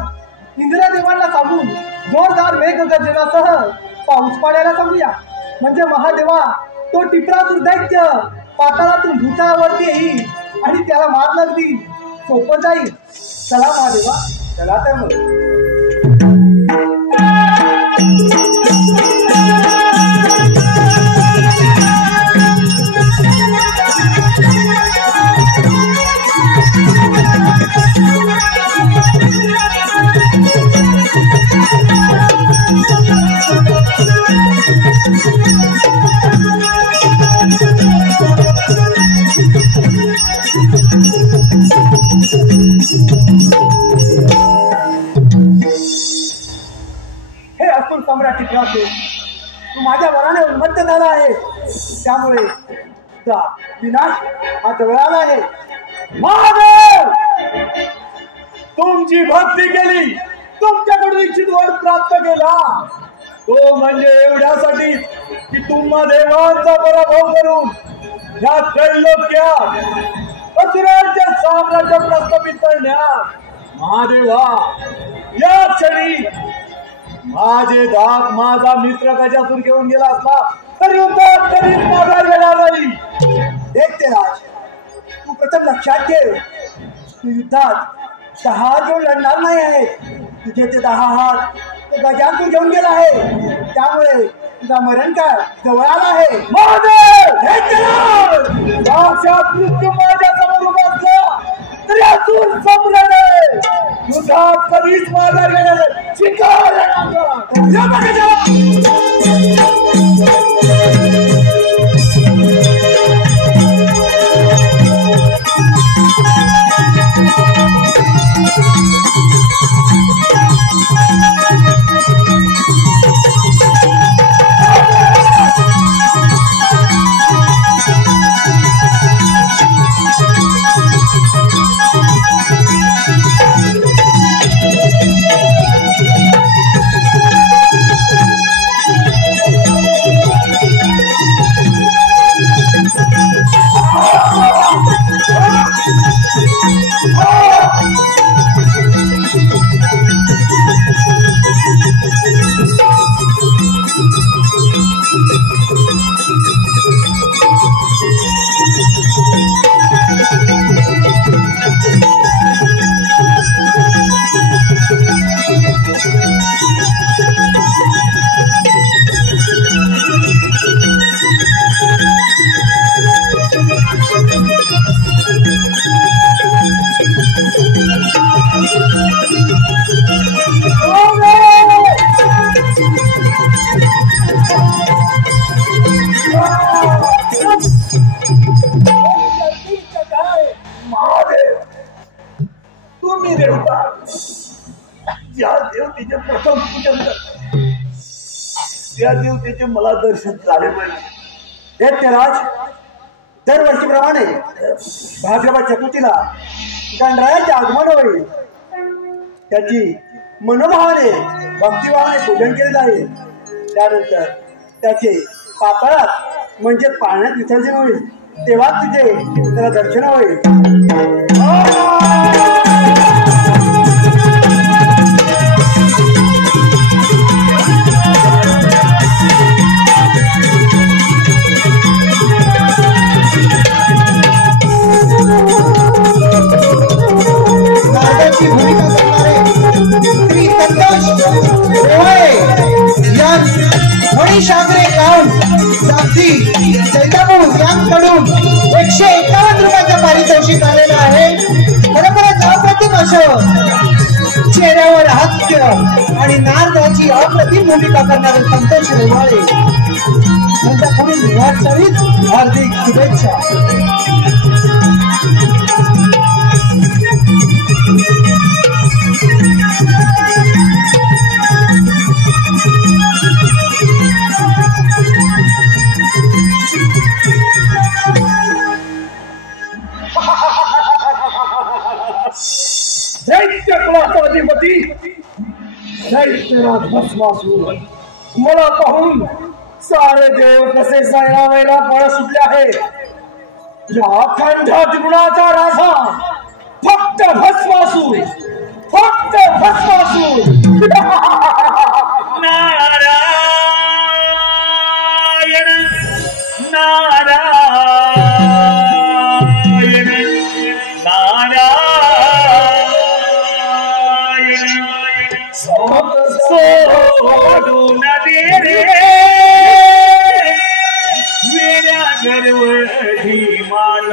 इंद्रदेवांना सांगून जोरदार मेघगर्जनासह पाऊस पाडायला सांगूया. म्हणजे महादेवा, तो टिपरासुर दैत्य पाताळातून भूतावरती येईल आणि त्याला मारणं अगदी सोपं जाईल. चला महादेवा, चला तर मग. हे असुर सम्राट टिपरासुर, तू माझ्या वराने उन्मत्त झाला आहे. त्यामुळे तुझा विनाश हा जवळ आला आहे. महादेव, तुमची भक्ती केली, तुमच्याकडून इच्छित वर प्राप्त केला, तो म्हणजे एवढ्यासाठी की तुम्हा देवांचा पराभव करून या त्रैलोक्यात असुरांचे साम्राज्य प्रस्थापित करण्यात महादेवा या क्षणी माझे धाक माझा मित्र गजासूर घेऊन गेला असला तर युद्धात कधीच माघार घेणार नाही. दैत्यराज, तू प्रथम लक्षात ठेव, तू युद्धात 10 हात घेऊन लढणार नाही आहे. तुझे ते 10 हात गजासूर घेऊन गेला आहे. त्यामुळे तुझा मरण काळ जवळ आला आहे. महादेव, साक्षात मृत्यू माझ्या समोर उभा असला तरी असुर सम्राट युद्धात कधीच माघार घेणार नाही. शिकार देवतेचे प्रथम पूजन कर. त्या देवतेचे मला दर्शन झाले पाहिजे. दैत्यराज, दरवर्षीप्रमाणे भाद्रपद चतुर्थीला गणरायाचे आगमन होईल. त्याची मनोभावाने भक्तिभावाने पूजन केले जाईल. त्यानंतर त्याचे पाताळात म्हणजे पाण्यात विसर्जन होईल. तेव्हा तुझे त्याला दर्शन होईल. भूमिका करणारे श्री संतोष रेवाळे या मणिसागरे गाव साक्षी चैतापूर यांकडून 151 रुपयाचं पारितोषिक आलेलं आहे. खरोखरच अप्रतिम असं चेहऱ्यावर हास्य आणि नारदाची अप्रतिम भूमिका करणारे संतोष रेवाळे त्यांच्या पुढील वाटचालीत हार्दिक शुभेच्छा. दैत्यराज भस्मासूर, मला पाहून सारे देव कसे सैरावैरा पळ सुटले आहे. या अखंड त्रिगुणाचा राजा फक्त भस्मासूर, फक्त भस्मासूर. नारायण नारायण नारायण सोडून दे रे मेरा गर्व धीमान,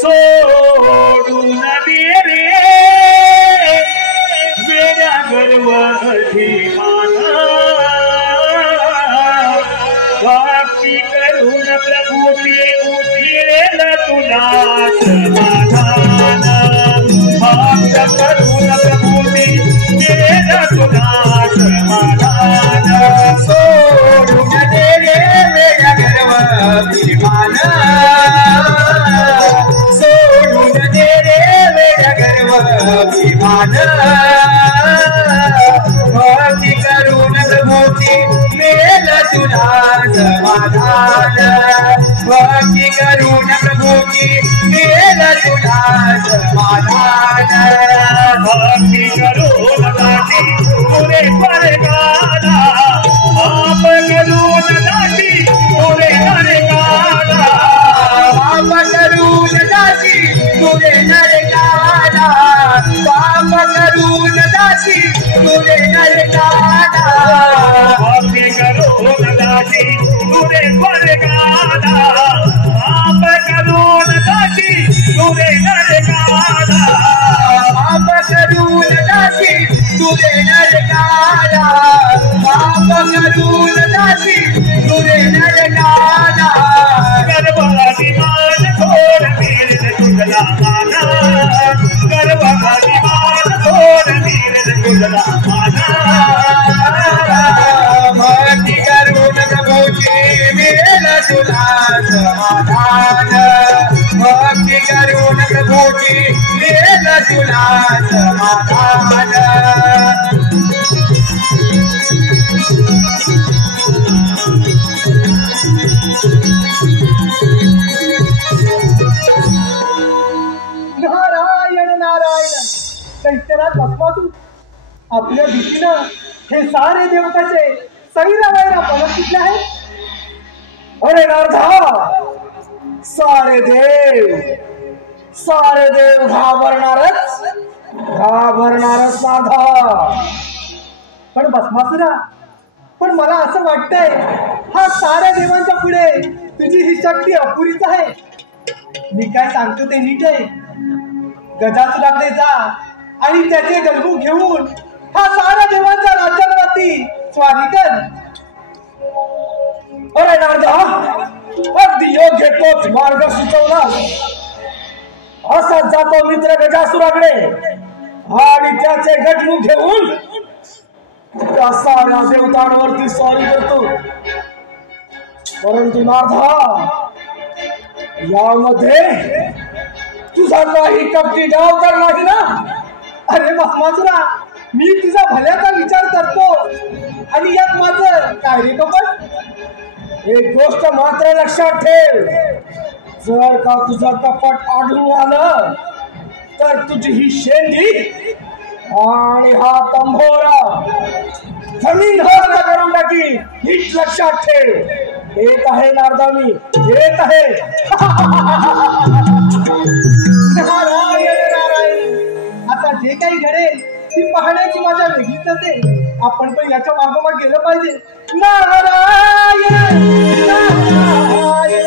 सोडून दे रे मेरा गर्व धीमान. भक्ती करून प्रभू ते उठेल तुला समाधान. भक्त करून प्रभू ते उठेल तुला समाधान. सोडून दे रे मेरा गर्व अभिमान, सोडून दे रे मेरा गर्व अभिमान. भक्ती करून प्रभूती मिळेल तुला समाधान. भक्ती करून प्रभूती मिळेल तुला समाधान. भक्ती करून दासी पुरे स्वर्गाला, पाप करून दासी पुरे नरकाला. पाप करून दासी तुझे नरकाला, पाप करून दासी तुझे नरकाला. भक्ती करून दासी पुरे स्वर्गाला, पाप करून दासी पुरे नरकाला. पाप करून दासी तुझे नरकाला, पाप करून दासी तुझे नरकाला. गर्भाधिमान थोड वीर तुझला माना, गर्भाधिमान थोड वीर तुझला माना. भक्ती करून प्रभूची मिळेल तुला समाधान. भक्ती करून प्रभूची मिळेल तुला समाधान. नारायण नारायण. दैत्यराज भस्मासूर, आपल्या भीतीनं हे सारे देवताचे सैरावैरा पळत सुटले आहेत. अरे नारदा, सारे देव घाबरणारच नारदा. पण भस्मासुरा, पण मला असं वाटतंय हा साऱ्या देवांच्या पुढे तुझी ही शक्ती अपुरीच आहे. मी काय सांगतो ते नीट आहे. गजासुराकडे जा आणि त्याचे गलबू घेऊन हा साऱ्या देवांच्या राज्यावरती स्वारी कर. अरे नारदा, अगदी योग्य तोच मार्ग सुचवला. असाच जातो मित्र गजासुराकडे आणि त्याचे गटमू घेऊन त्या साऱ्या देवतांवरती स्वारी करतो. परंतु नारदा, यामध्ये तुझा काही कपटी डाव तर नाही ना? अरे भस्मासुरा, मी तुझा भल्याचा विचार करतो आणि यात माझं काय रे कपट. एक गोष्ट मात्र लक्षात ठेव, जर का तुझं कपट आढळून आलं तर तुझी ही शेंडी आणि हा तंबोरा जमीन हस्त करून टाकी. नीट लक्षात ठेव. येत आहे नारदा, मी येत आहे. नारायण नारायण. आता जे काही घडेल ती पाहण्याची माझ्या वेगळीच असेल. आपण पण याच्या मागोमाग गेलं पाहिजे. नारायण नारायण.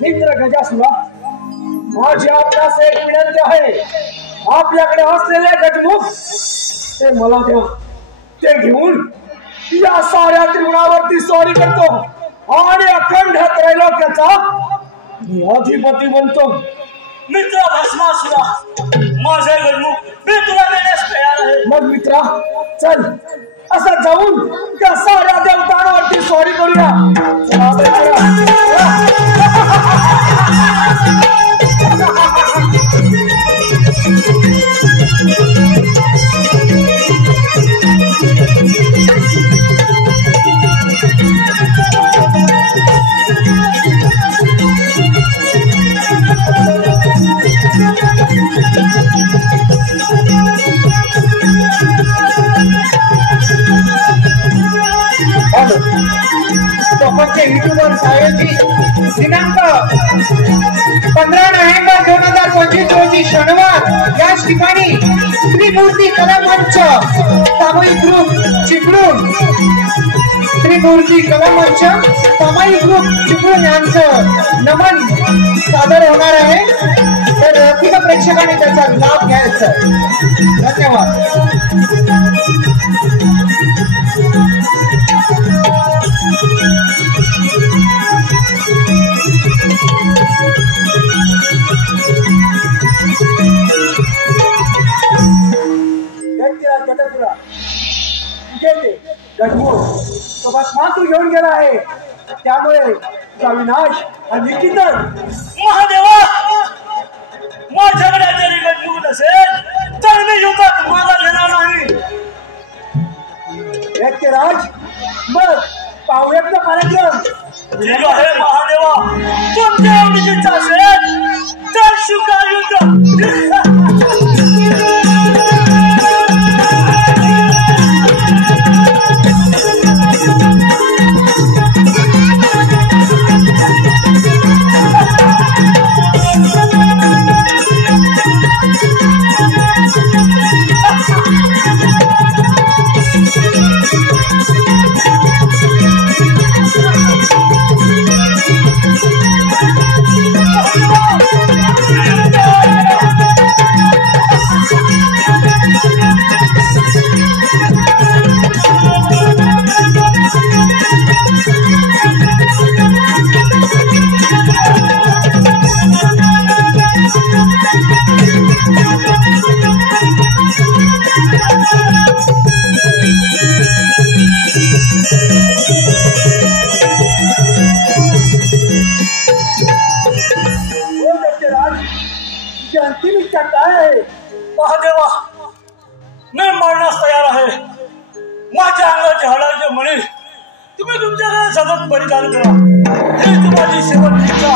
मित्र गजासुरा, माझी आपल्यास एक विनंती आहे. आपल्याकडे असलेले गजमुख ते मला द्या. ते घेऊन या साऱ्या त्रिगुणावरती स्वारी करतो आणि अखंड त्रैलोक्याचा मी अधिपती बनतो. मित्र भस्मासुरा, माझे गजमुख मी तुला देण्यास तयार आहे. मग मित्रा चल असं जाऊन त्या साऱ्या देवतांवरती स्वारी करूया. चला युट्यूबवर सायंची दिनांक 15 नोव्हेंबर 2025 रोजी शनिवार याच ठिकाणी त्रिमूर्ती कला मंच सामूहिक ग्रुप चिपळूण त्रिमूर्ती कला मंच सामूहिक ग्रुप चिपळूण यांचं नमन सादर होणार आहे. तर रसिक प्रेक्षकांनी त्याचा लाभ घ्यायचा. धन्यवाद. तो भस्मा तू घेऊन गेला आहे त्यामुळे तुझा विनाश हा निश्चितच. महादेवा, माझ्याकडे जरी गजमुख नसेल तर मी युद्धात मला घेणार नाही. राज मग पाहुण्याचा कार्यक्रम ठीक आहे महादेवा, तुमच्या एवढीच इच्छा असेल तर स्वीकार युद्ध. महादेवा, मी मरण्यास तयार आहे. माझ्या अंगाचे हाडाचे मणी तुम्ही तुमच्याकडे सतत परिधान करा. हे तुम्हाला शेवटची इच्छा.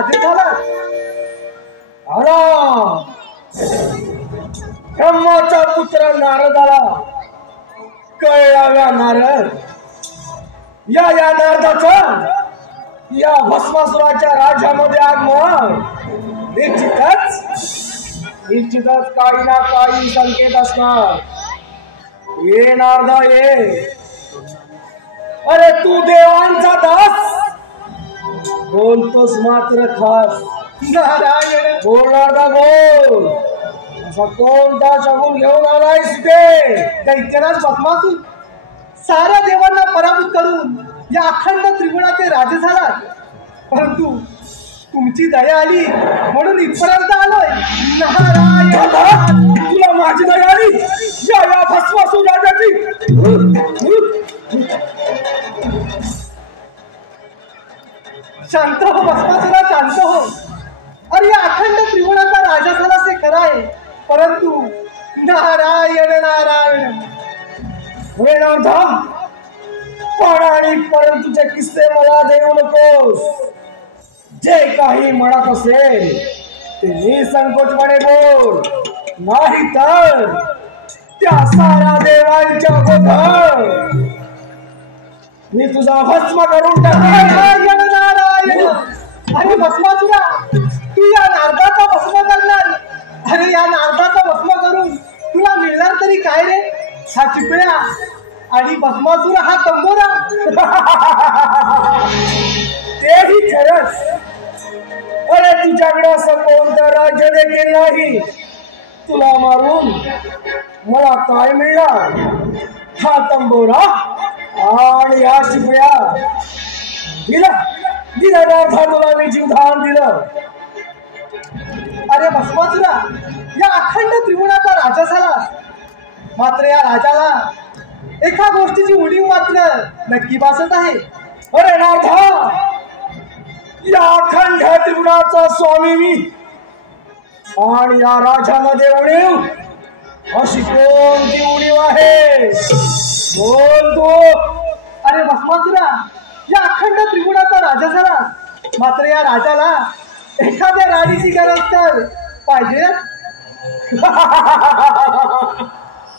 राजे झाला. ब्रह्माचा पुत्र नारदाला कळला. नारद या नारदाचा या भस्मासुराच्या राज्यामध्ये आगमन निश्चितच काही ना काही संकेत असणार. ये नारदा ये. अरे तू देवांचा दास बोलतोस मात्र खास. नारायण बोल नारदा बोल. असा कोणता शगुन घेऊन आलायस ते? दैत्यराज भस्मासूर साऱ्या देवांना पराभूत करून या अखंड त्रिगुणाचे राजे झाला. परंतु तुमची दया आली म्हणून इथपर्यंत आलोय. नारायण तुला माझी दया आली या भस्मासूर राजाची. शांत हो भस्मासुरा, शांत हो. अरे या अखंड त्रिगुणाचा राजा झाला ते खरं आहे, परंतु नारायण नारायण वेणार्धा पण आणि परंतुचे किस्से मला देऊ नकोस. जे काही म्हणत असेल ते निसंकोचपणे बोल, नाही तर त्या साऱ्या देवांच्या गोंधळ मी तुझा भस्म करून टाकेन. नारायण नारायण. अरे भस्मासुरा, तू या नारदाचा भस्म करणार. अरे या नारदाचा भस्म करून तुला मिळणार तरी काय रे? हा चिपळ्या आणि भस्मासुरा हा तंबोरा. तेही खरंच. अरे तुझ्याकडे असं कोणतं राज्य देखील नाही. तुला मारून मला काय मिळणार? हा तंबोरा आणि या शिपया दिला नारदा, तुला मी जीवदान दिलं. अरे भस्मासुरा, या अखंड त्रिगुणाचा राजा झाला, मात्र या राजाला एका गोष्टीची उणीव मात्र नक्की भासत आहे. अरे नारदा, या अखंड त्रिगुणाचा स्वामी मी आणि या राजामध्ये उणीव अशी कोणती उणीव आहे? बोल तू. अरे भस्मासुरा, या अखंड त्रिगुणाचा राजा झाला, मात्र या राजाला एखाद्या राणीची गरज तर पाहिजे.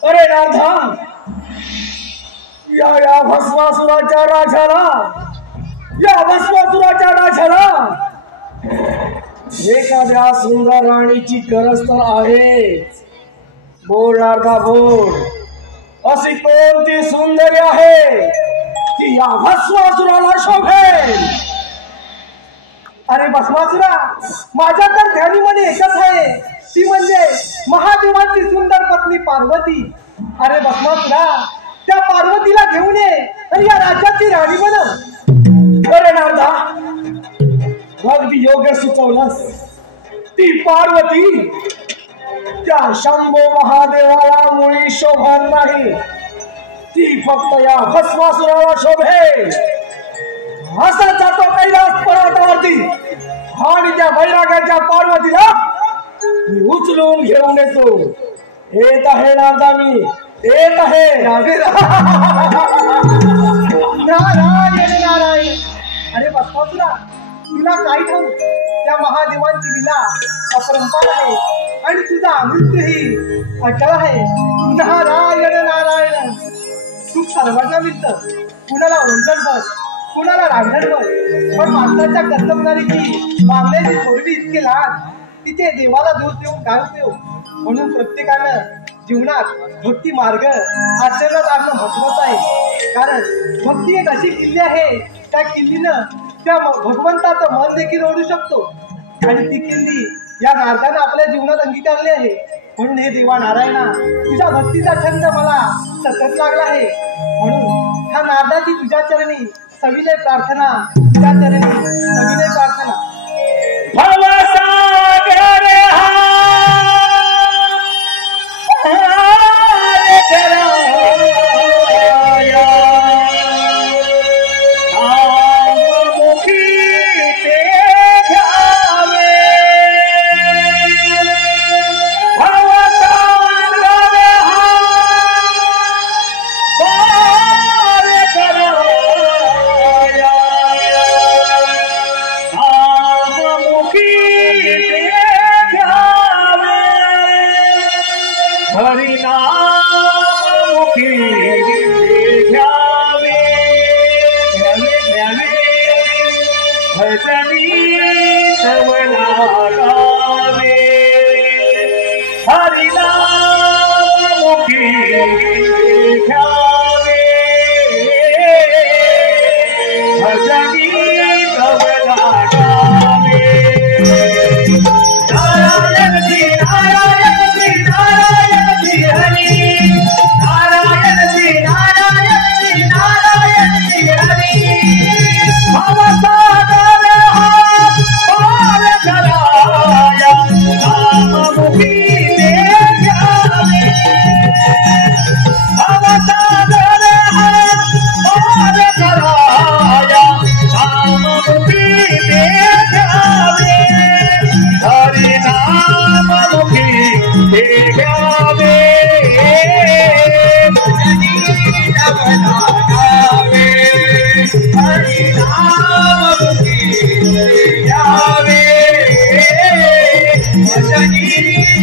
अरे नारदा, या भस्मासुराच्या राजाला एखाद्या सुंदर राणीची गरज तर आहे. बोल नारदा बोल. अशी कोणती सुंदरी आहे ती या भस्मासुराला शोभेल? अरे भस्मासुरा, माझ्या तर ध्यानीमध्ये एकच आहे, ती म्हणजे महादेवांची सुंदर पत्नी पार्वती. अरे भस्मासुरा, त्या पार्वतीला घेऊन ये आणि या राज्याची राणी बनव. अरे नारदा, अगदी योग्य सुचवलंस. ती पार्वती त्या शंभो महादेवाला मुळी शोभत नाही. ती फक्त या भस्मासुराला शोभे. असा जातो कैलास पर्वतावरती आणि त्या बैरागाच्या पार्वतीला मी उचलून घेऊन येतो. येत आहे नारदा, मी येत आहे. नारायण नारायण. अरे भस्मासुरा, तुला काय ठाऊक, त्या महादेवांची लीला अपरंपार आहे आणि तुझा मृत्यूही अटळ आहे. नारायण नारायण. तू सर्वांना मिळतं, कुणाला वंचन कुणाला रांगणभर, पण माणसाच्या कर्तबगारीची मागण्याची थोरवी इतकी लहान, तिथे देवाला दोष देऊन काय उपयोग? म्हणून प्रत्येकानं जीवनात भक्ती मार्ग आचरणात आणणं महत्वाचं आहे. कारण भक्ती एक अशी किल्ली आहे, त्या किल्लीनं त्या भगवंताचं मन देखील ओढू शकतो. आणि ती किल्ली या नारदानं आपल्या जीवनात अंगीकारली आहे. म्हणून हे देवा नारायणा, तुझ्या भक्तीचा छंद मला सतत लागला आहे. म्हणून ह्या नारदाची तुझ्या चरणी सविनय प्रार्थना, तुझ्या चरणी सविनय प्रार्थना.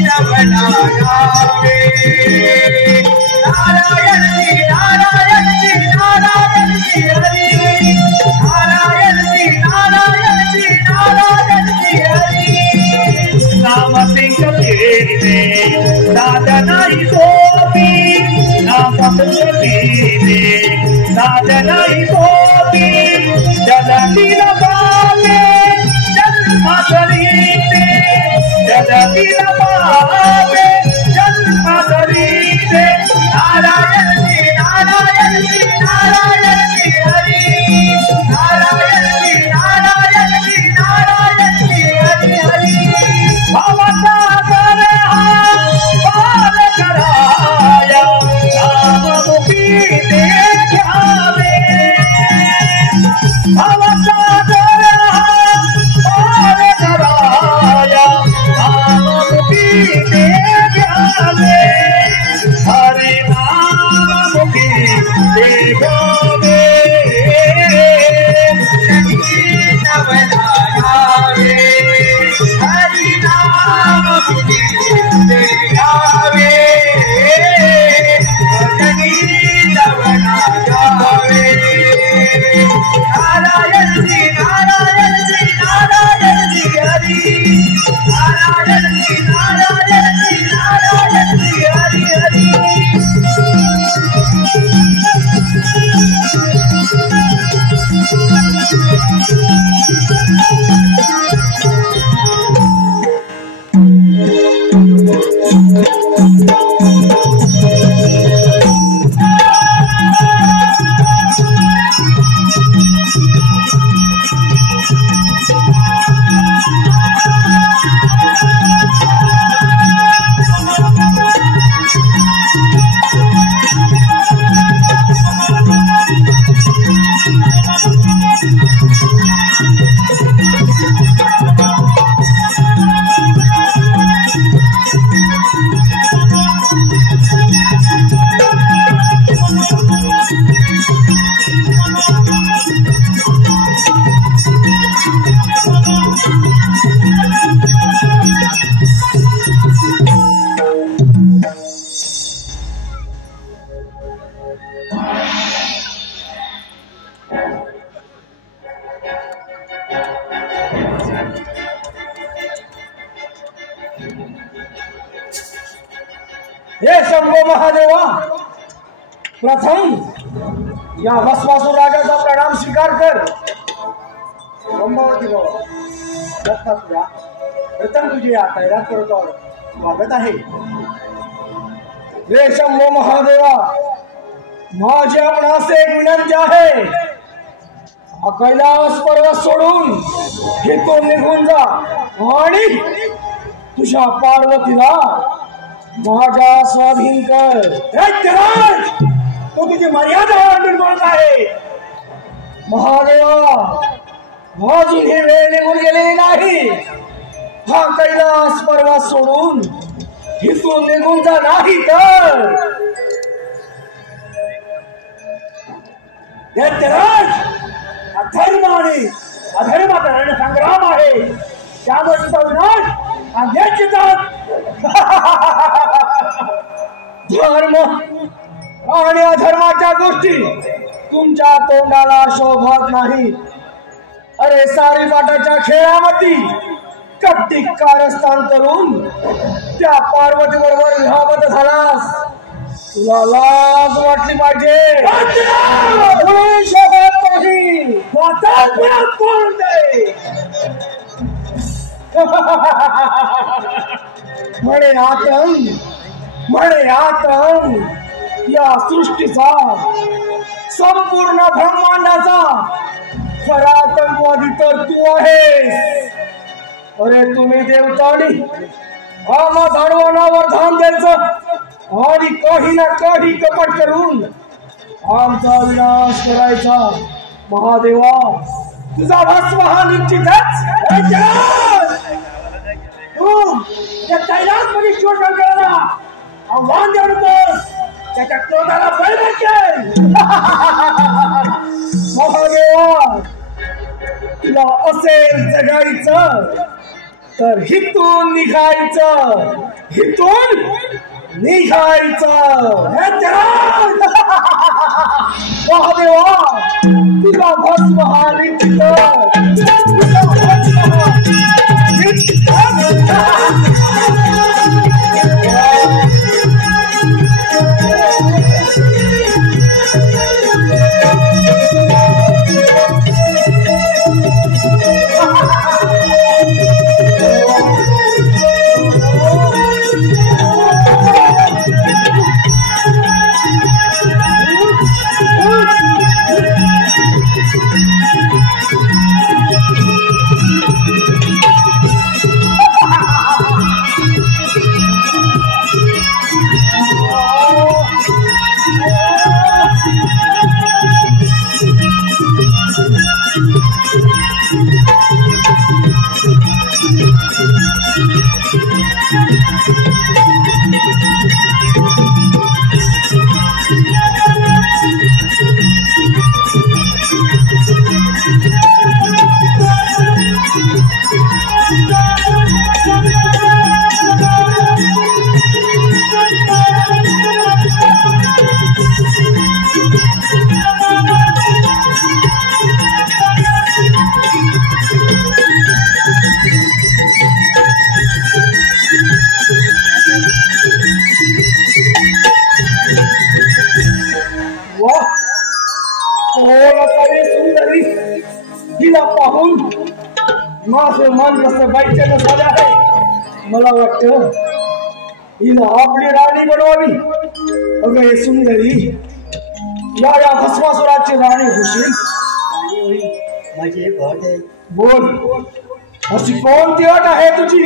नवनावे नारायण श्री नारायण श्री नारायण श्री हरी नारायण श्री नारायण श्री नारायण श्री हरी नाम सिंगलीने साधनाई सोपी नाम सिंगलीने साधनाई सोपी जलतील पावे जन्मातरीते जलतील पावे जन्मातरीते नारायण श्री नारायण श्री नारायण श्री हरी नारायण श्री नारायण श्री नारायण श्री हरी हरी भवता करे पार कराया राममुखी देख्यावे भवता करे पार कराया राममुखी देख्यावे हरि नाममुखी देख्यावे नवनावे हरि नाम देखावे भजनी नवनावे नारायण श्री नारायण श्री नारायण श्री हरि नारायण श्री नारायण श्री नारायण श्री हरि हरि हे शंभो महादेवा, प्रथम या भस्मासुर राजाचा प्रणाम स्वीकार कर. ब्रह्मावती बाबा दत्तात्रेया, प्रथम तुझे या कैलास पर्वतावर स्वागत आहे. हे शंभो महादेवा, माझी आपणास एक विनंती आहे. हा कैलास पर्वत सोडून इथून निघून जा आणि तुझ्या पार्वतीला माझ्या स्वाधीन कर. तू तुझी मर्यादा ओलांडून बोलत आहे. महादेवा, अजून ही वेळ निघून गेलेली नाही. हा कैलास पर्वत सोडून इथून निघून जा, नाही तर दैत्यराज, अधर्म आणि अधर्माचा रणसंग्राम आहे. त्यामुळे तुझा विनाश हा निश्चितच. धर्म आणि अधर्माच्या गोष्टी तुमच्या तोंडाला शोभत नाही. अरे सारीपाटाच्या खेळामध्ये कपटी कारस्थान करून त्या पार्वती बरोबर विवाहबद्ध झालास. तुला लाज वाटली पाहिजे. कोणी शोभत नाही. म्हणे आतंक या सृष्टीचा, संपूर्ण ब्रह्मांडाचा खरा आतंकवादी तर तू आहेस. अरे तुम्ही देवतांनी आम्हा दानवांवर धान द्यायचं आणि काही ना काही कपट करून आमचा विनाश करायचा. महादेवा, तुझा भस्म हा निश्चितच. तू त्या कैलासमध्ये शोषण करायला आव्हान देऊ नकोस. त्याच्या क्रोधाला बळ भेटेल. महादेवा, तुला असेल जगायचं तर हितून निघायचं, हितून निघायचं. महादेवा तुला भस्म हिला पाहून माझं मन कसं बाईचं झालं आहे. मला वाटतं हिला आपली राणी बनवावी. अगं हे सुंदरी, या भस्मासुराची राणी होशील. माझी एक अट आहे. बोल, अशी कोणती अट आहे तुझी?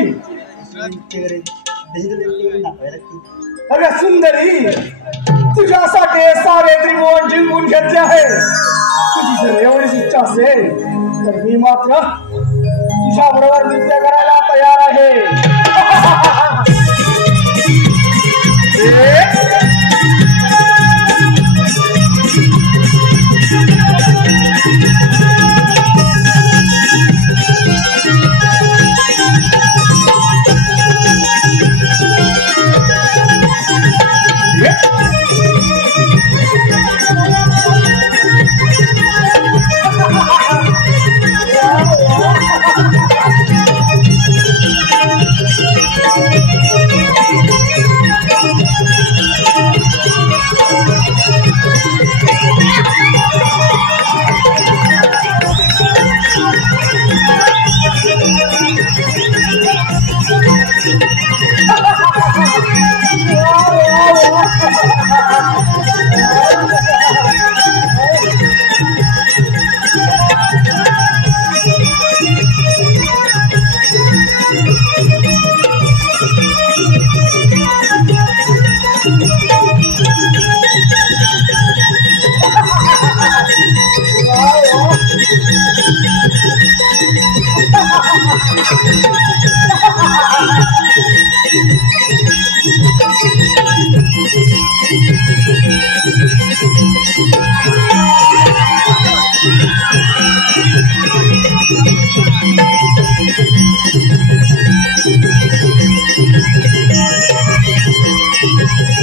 अगं सुंदरी, तुझ्यासाठी सारे त्रिभुवन जिंकून घेतले आहे. तुझी जर एवढीच इच्छा असेल तर मी मात्र तुझ्या बरोबर नृत्य करायला तयार आहे.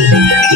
Thank you.